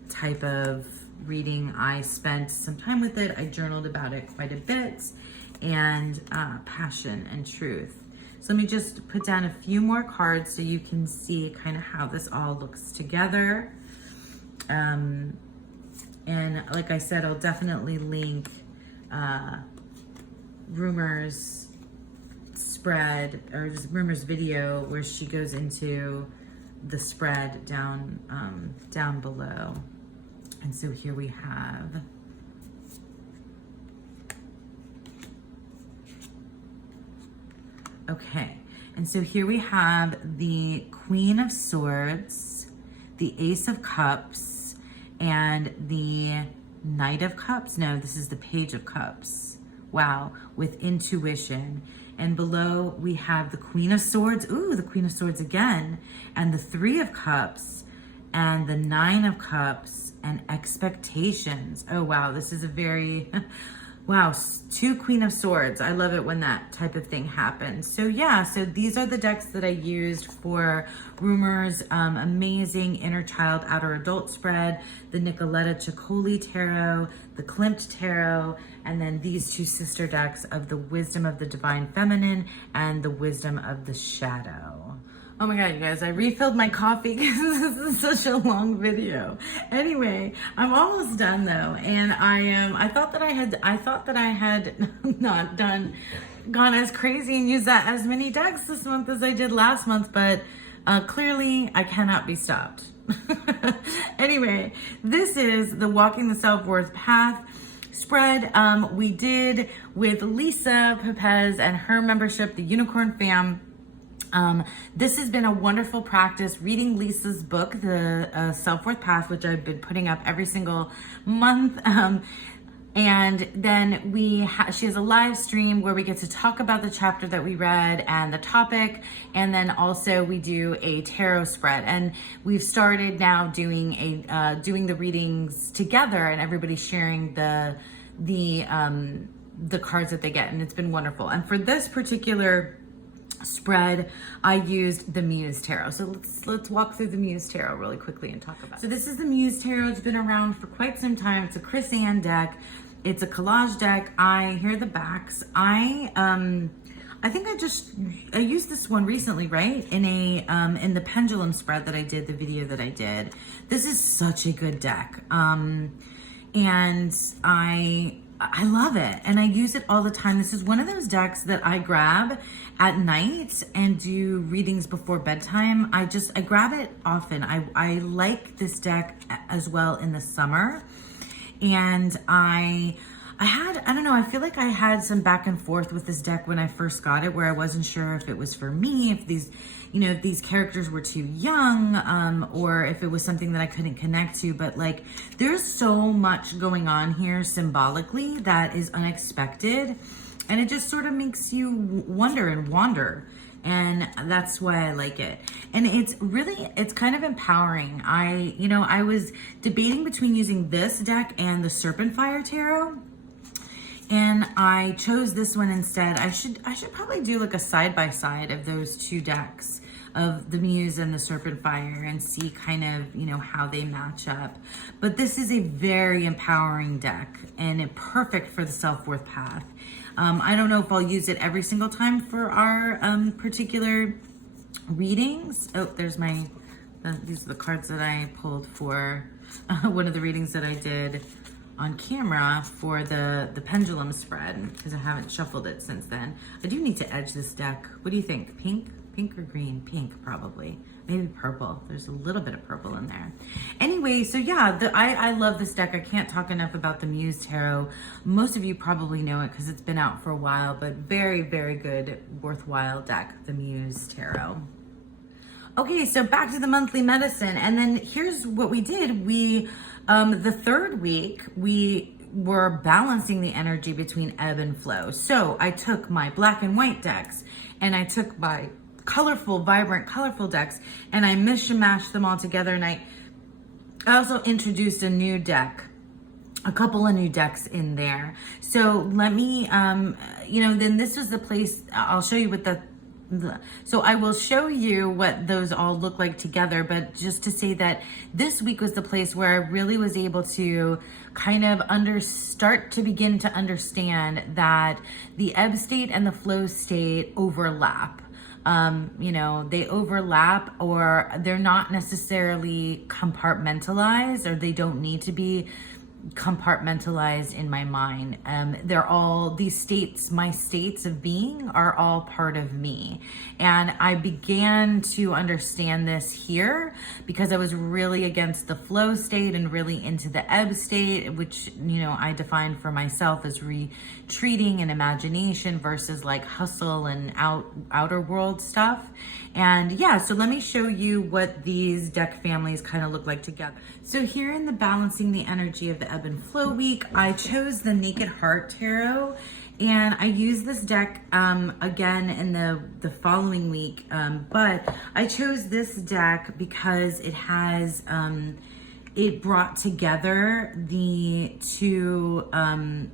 type of reading. I spent some time with it. I journaled about it quite a bit, and passion and truth. So let me just put down a few more cards so you can see kind of how this all looks together. And like I said, I'll definitely link Rumor's spread, or just Rumor's video where she goes into the spread down below. And so here we have okay, and so here we have the Queen of Swords, the Ace of Cups, and the Knight of Cups. No, this is the Page of Cups. Wow, with intuition. And below we have the Queen of Swords. Ooh, the Queen of Swords again. And the Three of Cups, and the Nine of Cups, and expectations. Oh, wow, this is a very... Wow, 2 Queen of Swords. I love it when that type of thing happens. So yeah, so these are the decks that I used for Rumor's amazing Inner Child, Outer Adult spread, the Nicoletta Ciccoli Tarot, the Klimt Tarot, and then these 2 sister decks of the Wisdom of the Divine Feminine and the Wisdom of the Shadow. Oh my God, you guys, I refilled my coffee because this is such a long video. Anyway, I'm almost done though. And I thought that I had not gone as crazy and used that as many decks this month as I did last month, but clearly I cannot be stopped. Anyway, this is the Walking the Self-Worth Path spread we did with Lisa Pepez and her membership, the Unicorn Fam. This has been a wonderful practice reading Lisa's book, the Self-Worth Path, which I've been putting up every single month. And then she has a live stream where we get to talk about the chapter that we read and the topic. And then also we do a tarot spread, and we've started now doing the readings together, and everybody sharing the cards that they get. And it's been wonderful. And for this particular spread, I used the Muse Tarot. So let's walk through the Muse Tarot really quickly and talk about it. So this is the Muse Tarot. It's been around for quite some time. It's a Chris Ann deck. It's a collage deck. Here are the backs. I think I used this one recently, right? In the pendulum spread that I did, the video that I did. This is such a good deck. And I love it, and I use it all the time. This is one of those decks that I grab at night and do readings before bedtime. I grab it often. I like this deck as well in the summer. And I don't know, I feel like I had some back and forth with this deck when I first got it, where I wasn't sure if it was for me, if these characters were too young, or if it was something that I couldn't connect to. But like, there's so much going on here symbolically that is unexpected, and it just sort of makes you wonder and wander. And that's why I like it. And it's kind of empowering. I was debating between using this deck and the Serpent Fire Tarot, and I chose this one instead. I should probably do like a side-by-side of those 2 decks. of the Muse and the Serpent Fire and see kind of, you know, how they match up. But this is a very empowering deck and perfect for the self-worth path. I don't know if I'll use it every single time for our particular readings. Oh, there's these are the cards that I pulled for one of the readings that I did on camera for the pendulum spread, because I haven't shuffled it since then. I do need to edge this deck. What do you think? Pink or green? Pink, probably. Maybe purple. There's a little bit of purple in there. Anyway, so yeah, I love this deck. I can't talk enough about the Muse Tarot. Most of you probably know it because it's been out for a while, but very, very good, worthwhile deck, the Muse Tarot. Okay, so back to the monthly medicine. And then here's what we did. The third week, we were balancing the energy between ebb and flow. So I took my black and white decks and I took my colorful, vibrant, colorful decks and I mashed them all together. And I also introduced a new deck, a couple of new decks in there. So let me, then this was the place, I'll show you what so I will show you what those all look like together, but just to say that this week was the place where I really was able to kind of start to begin to understand that the ebb state and the flow state overlap. They overlap, or they're not necessarily compartmentalized, or they don't need to be compartmentalized in my mind. They're all, these states, my states of being are all part of me. And I began to understand this here because I was really against the flow state and really into the ebb state, which, I defined for myself as retreating and imagination versus like hustle and outer world stuff. And yeah, so let me show you what these deck families kind of look like together. So here in the Balancing the Energy of the Ebb and Flow week, I chose the Naked Heart Tarot, and I used this deck again in the following week, but I chose this deck because it has, it brought together the two,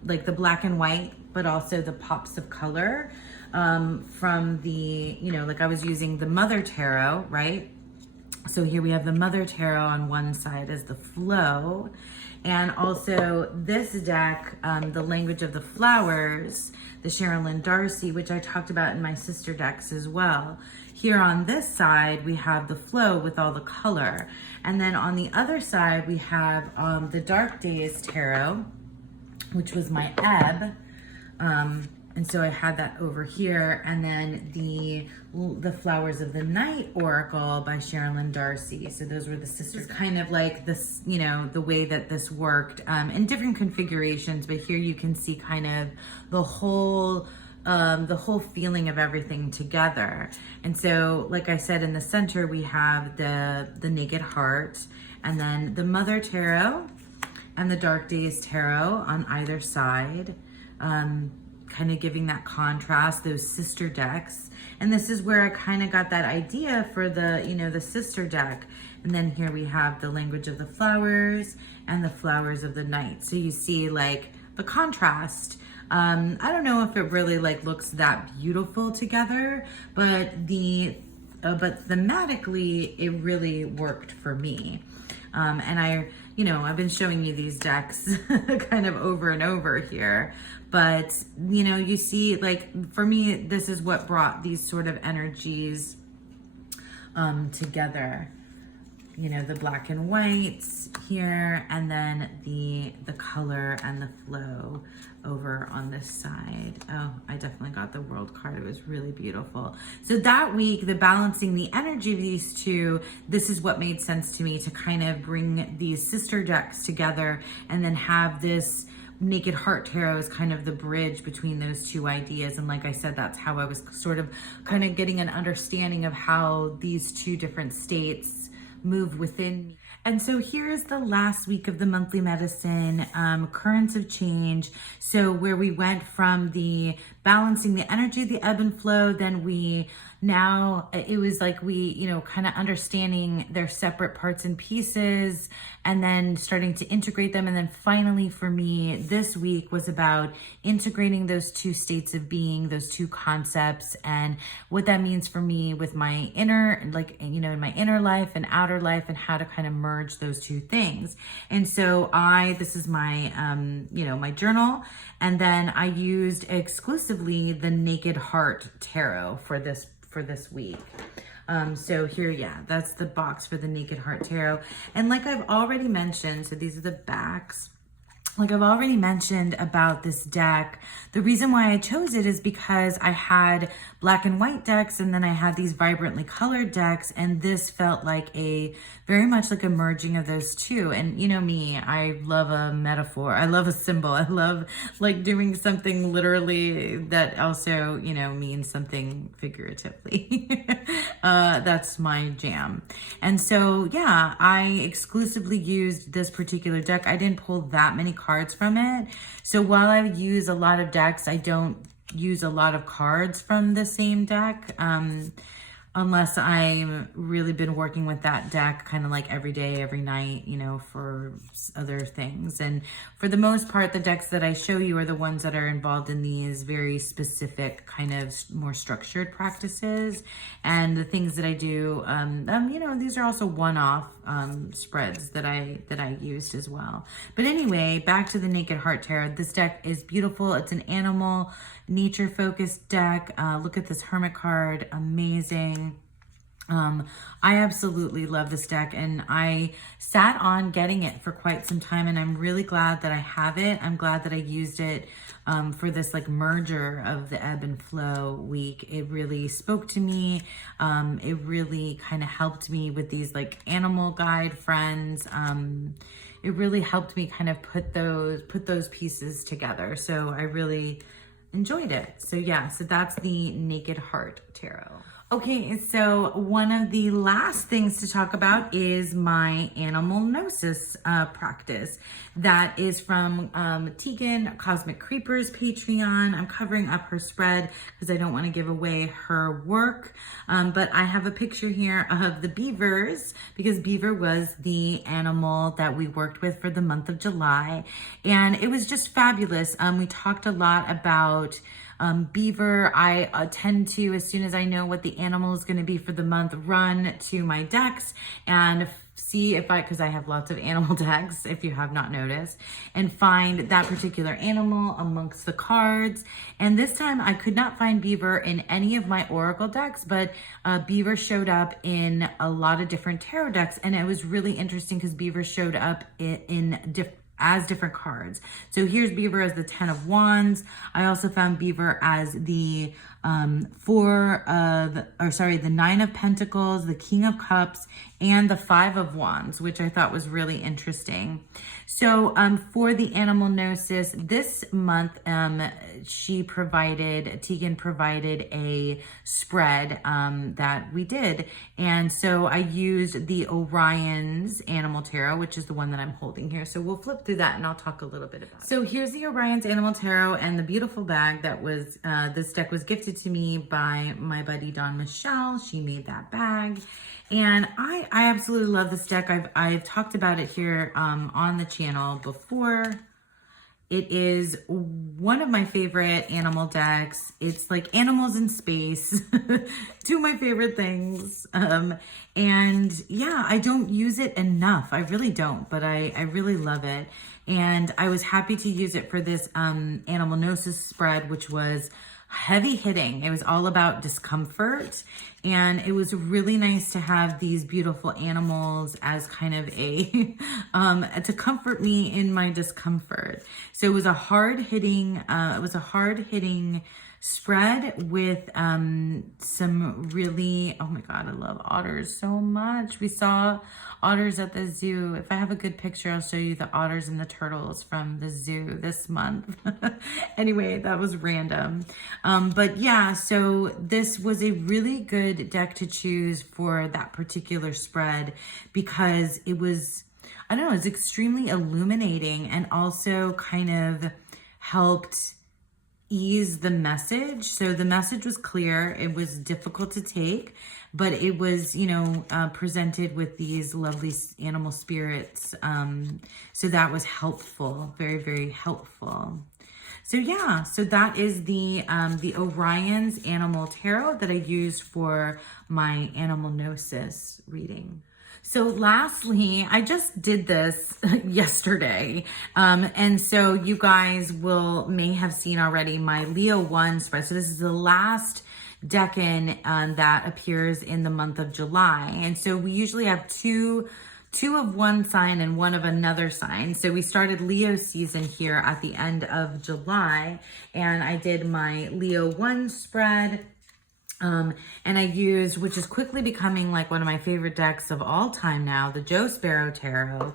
like the black and white, but also the pops of color from the, like I was using the Mother Tarot, right? So here we have the Mother Tarot on one side as the flow, and also this deck, the Language of the Flowers, the Sharon Lynn Darcy, which I talked about in my sister decks as well. Here on this side, we have the flow with all the color. And then on the other side, we have the Dark Days Tarot, which was my ebb. And so I had that over here, and then the Flowers of the Night Oracle by Sharon Lynn Darcy. So those were the sisters, kind of like this, the way that this worked in different configurations. But here you can see kind of the whole feeling of everything together. And so, like I said, in the center we have the Naked Heart, and then the Mother Tarot and the Dark Days Tarot on either side. Kind of giving that contrast, those sister decks. And this is where I kind of got that idea for the, the sister deck. And then here we have the Language of the Flowers and the Flowers of the Night. So you see like the contrast. I don't know if it really like looks that beautiful together, but but thematically it really worked for me. And I've been showing you these decks kind of over and over here, but you see, like, for me, this is what brought these sort of energies together. The black and whites here, and then the color and the flow over on this side. Oh, I definitely got the World card. It was really beautiful. So that week, the Balancing the Energy of these two, this is what made sense to me, to kind of bring these sister decks together and then have this Naked Heart Tarot as kind of the bridge between those two ideas. And like I said, that's how I was sort of kind of getting an understanding of how these two different states move within me. And so here is the last week of the monthly medicine, currents of change. So where we went from the Balancing the Energy, the ebb and flow, then we now it was like we, you know, kind of understanding their separate parts and pieces and then starting to integrate them. And then finally for me, this week was about integrating those two states of being, those two concepts, and what that means for me with my inner, like, you know, in my inner life and outer life, and how to kind of merge those two things. And so this is my, you know, my journal. And then I used exclusively the Naked Heart Tarot for this week. So here, yeah, that's the box for the Naked Heart Tarot. And like I've already mentioned, so these are the backs. Like I've already mentioned about this deck, the reason why I chose it is because I had black and white decks, and then I had these vibrantly colored decks, and this felt like very much like a merging of those two. And you know me, I love a metaphor. I love a symbol. I love like doing something literally that also, you know, means something figuratively. That's my jam. And so, yeah, I exclusively used this particular deck. I didn't pull that many cards from it. So while I use a lot of decks, I don't use a lot of cards from the same deck, unless I've really been working with that deck kind of like every day, every night, you know, for other things. And for the most part, the decks that I show you are the ones that are involved in these very specific kind of more structured practices. And the things that I do, you know, these are also one-off spreads that I used as well. But anyway, back to the Naked Heart Tarot. This deck is beautiful. It's an animal, nature-focused deck. Look at this Hermit card, amazing. I absolutely love this deck, and I sat on getting it for quite some time, and I'm really glad that I have it. I'm glad that I used it for this like merger of the ebb and flow week. It really spoke to me. It really kind of helped me with these like animal guide friends. It really helped me kind of put those pieces together. So I really enjoyed it. So yeah, so that's the Naked Heart Tarot. Okay, so one of the last things to talk about is my animal gnosis practice. That is from Tegan Cosmic Creepers Patreon. I'm covering up her spread because I don't want to give away her work. But I have a picture here of the beavers, because beaver was the animal that we worked with for the month of July. And it was just fabulous. We talked a lot about beaver. I tend to, as soon as I know what the animal is going to be for the month, run to my decks and see if because I have lots of animal decks, if you have not noticed, and find that particular animal amongst the cards. And this time I could not find beaver in any of my oracle decks, but beaver showed up in a lot of different tarot decks. And it was really interesting because beaver showed up as different cards. So here's beaver as the 10 of Wands. I also found beaver as the the 9 of Pentacles, the King of Cups, and the 5 of Wands, which I thought was really interesting. So for the animal gnosis this month, Tegan provided a spread that we did. And so I used the Orion's Animal Tarot, which is the one that I'm holding here. So we'll flip through that and I'll talk a little bit about it. So here's the Orion's Animal Tarot and the beautiful bag that was, this deck was gifted to me by my buddy Dawn Michelle. She made that bag. And I absolutely love this deck. I've talked about it here on the channel before. It is one of my favorite animal decks. It's like animals in space, two of my favorite things. And yeah, I don't use it enough. I really don't, but I really love it. And I was happy to use it for this animal gnosis spread, which was heavy hitting. It was all about discomfort, and it was really nice to have these beautiful animals as kind of a to comfort me in my discomfort. So it was a hard hitting spread with some really, oh my God, I love otters so much. We saw otters at the zoo. If I have a good picture, I'll show you the otters and the turtles from the zoo this month. Anyway, that was random. But yeah, so this was a really good deck to choose for that particular spread because it was, I don't know, it's extremely illuminating and also kind of helped ease the message. So the message was clear. It was difficult to take, but it was, presented with these lovely animal spirits. So that was helpful, very, very helpful. So yeah, so that is the Orion's Animal Tarot that I used for my Animal Gnosis reading. So lastly, I just did this yesterday. And so you guys may have seen already my Leo 1 spread. So this is the last decan that appears in the month of July. And so we usually have two of one sign and one of another sign. So we started Leo season here at the end of July, and I did my Leo 1 spread. And I used, which is quickly becoming like one of my favorite decks of all time now, the Joe Sparrow Tarot.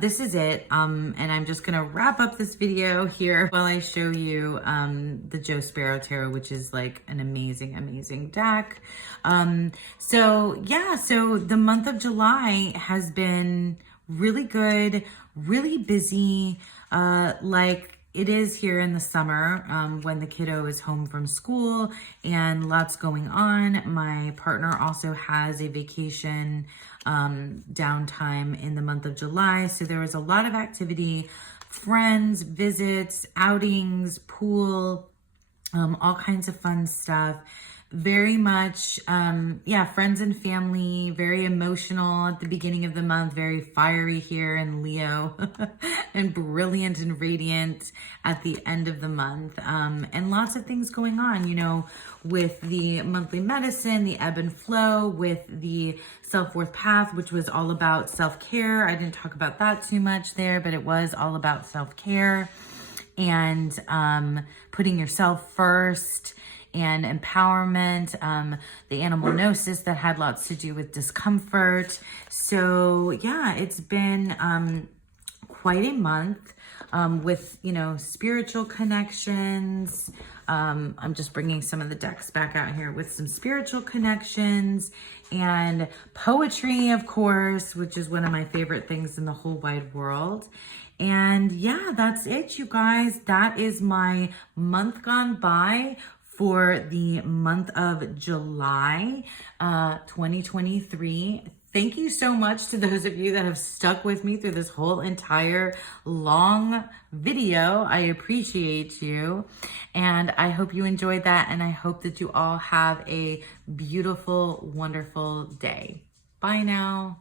This is it. And I'm just going to wrap up this video here while I show you the Joe Sparrow Tarot, which is like an amazing, amazing deck. So yeah, so the month of July has been really good, really busy, like it is here in the summer when the kiddo is home from school and lots going on. My partner also has a vacation downtime in the month of July. So there was a lot of activity, friends, visits, outings, pool, all kinds of fun stuff. Very much, friends and family, very emotional at the beginning of the month, very fiery here in Leo, and brilliant and radiant at the end of the month. And lots of things going on, with the monthly medicine, the ebb and flow, with the self-worth path, which was all about self-care. I didn't talk about that too much there, but it was all about self-care and putting yourself first, and empowerment, the animal gnosis that had lots to do with discomfort. So yeah, it's been quite a month with, spiritual connections. I'm just bringing some of the decks back out here with some spiritual connections and poetry, of course, which is one of my favorite things in the whole wide world. And yeah, that's it, you guys. That is my month gone by for the month of July 2023. Thank you so much to those of you that have stuck with me through this whole entire long video. I appreciate you, and I hope you enjoyed that, and I hope that you all have a beautiful, wonderful day. Bye now.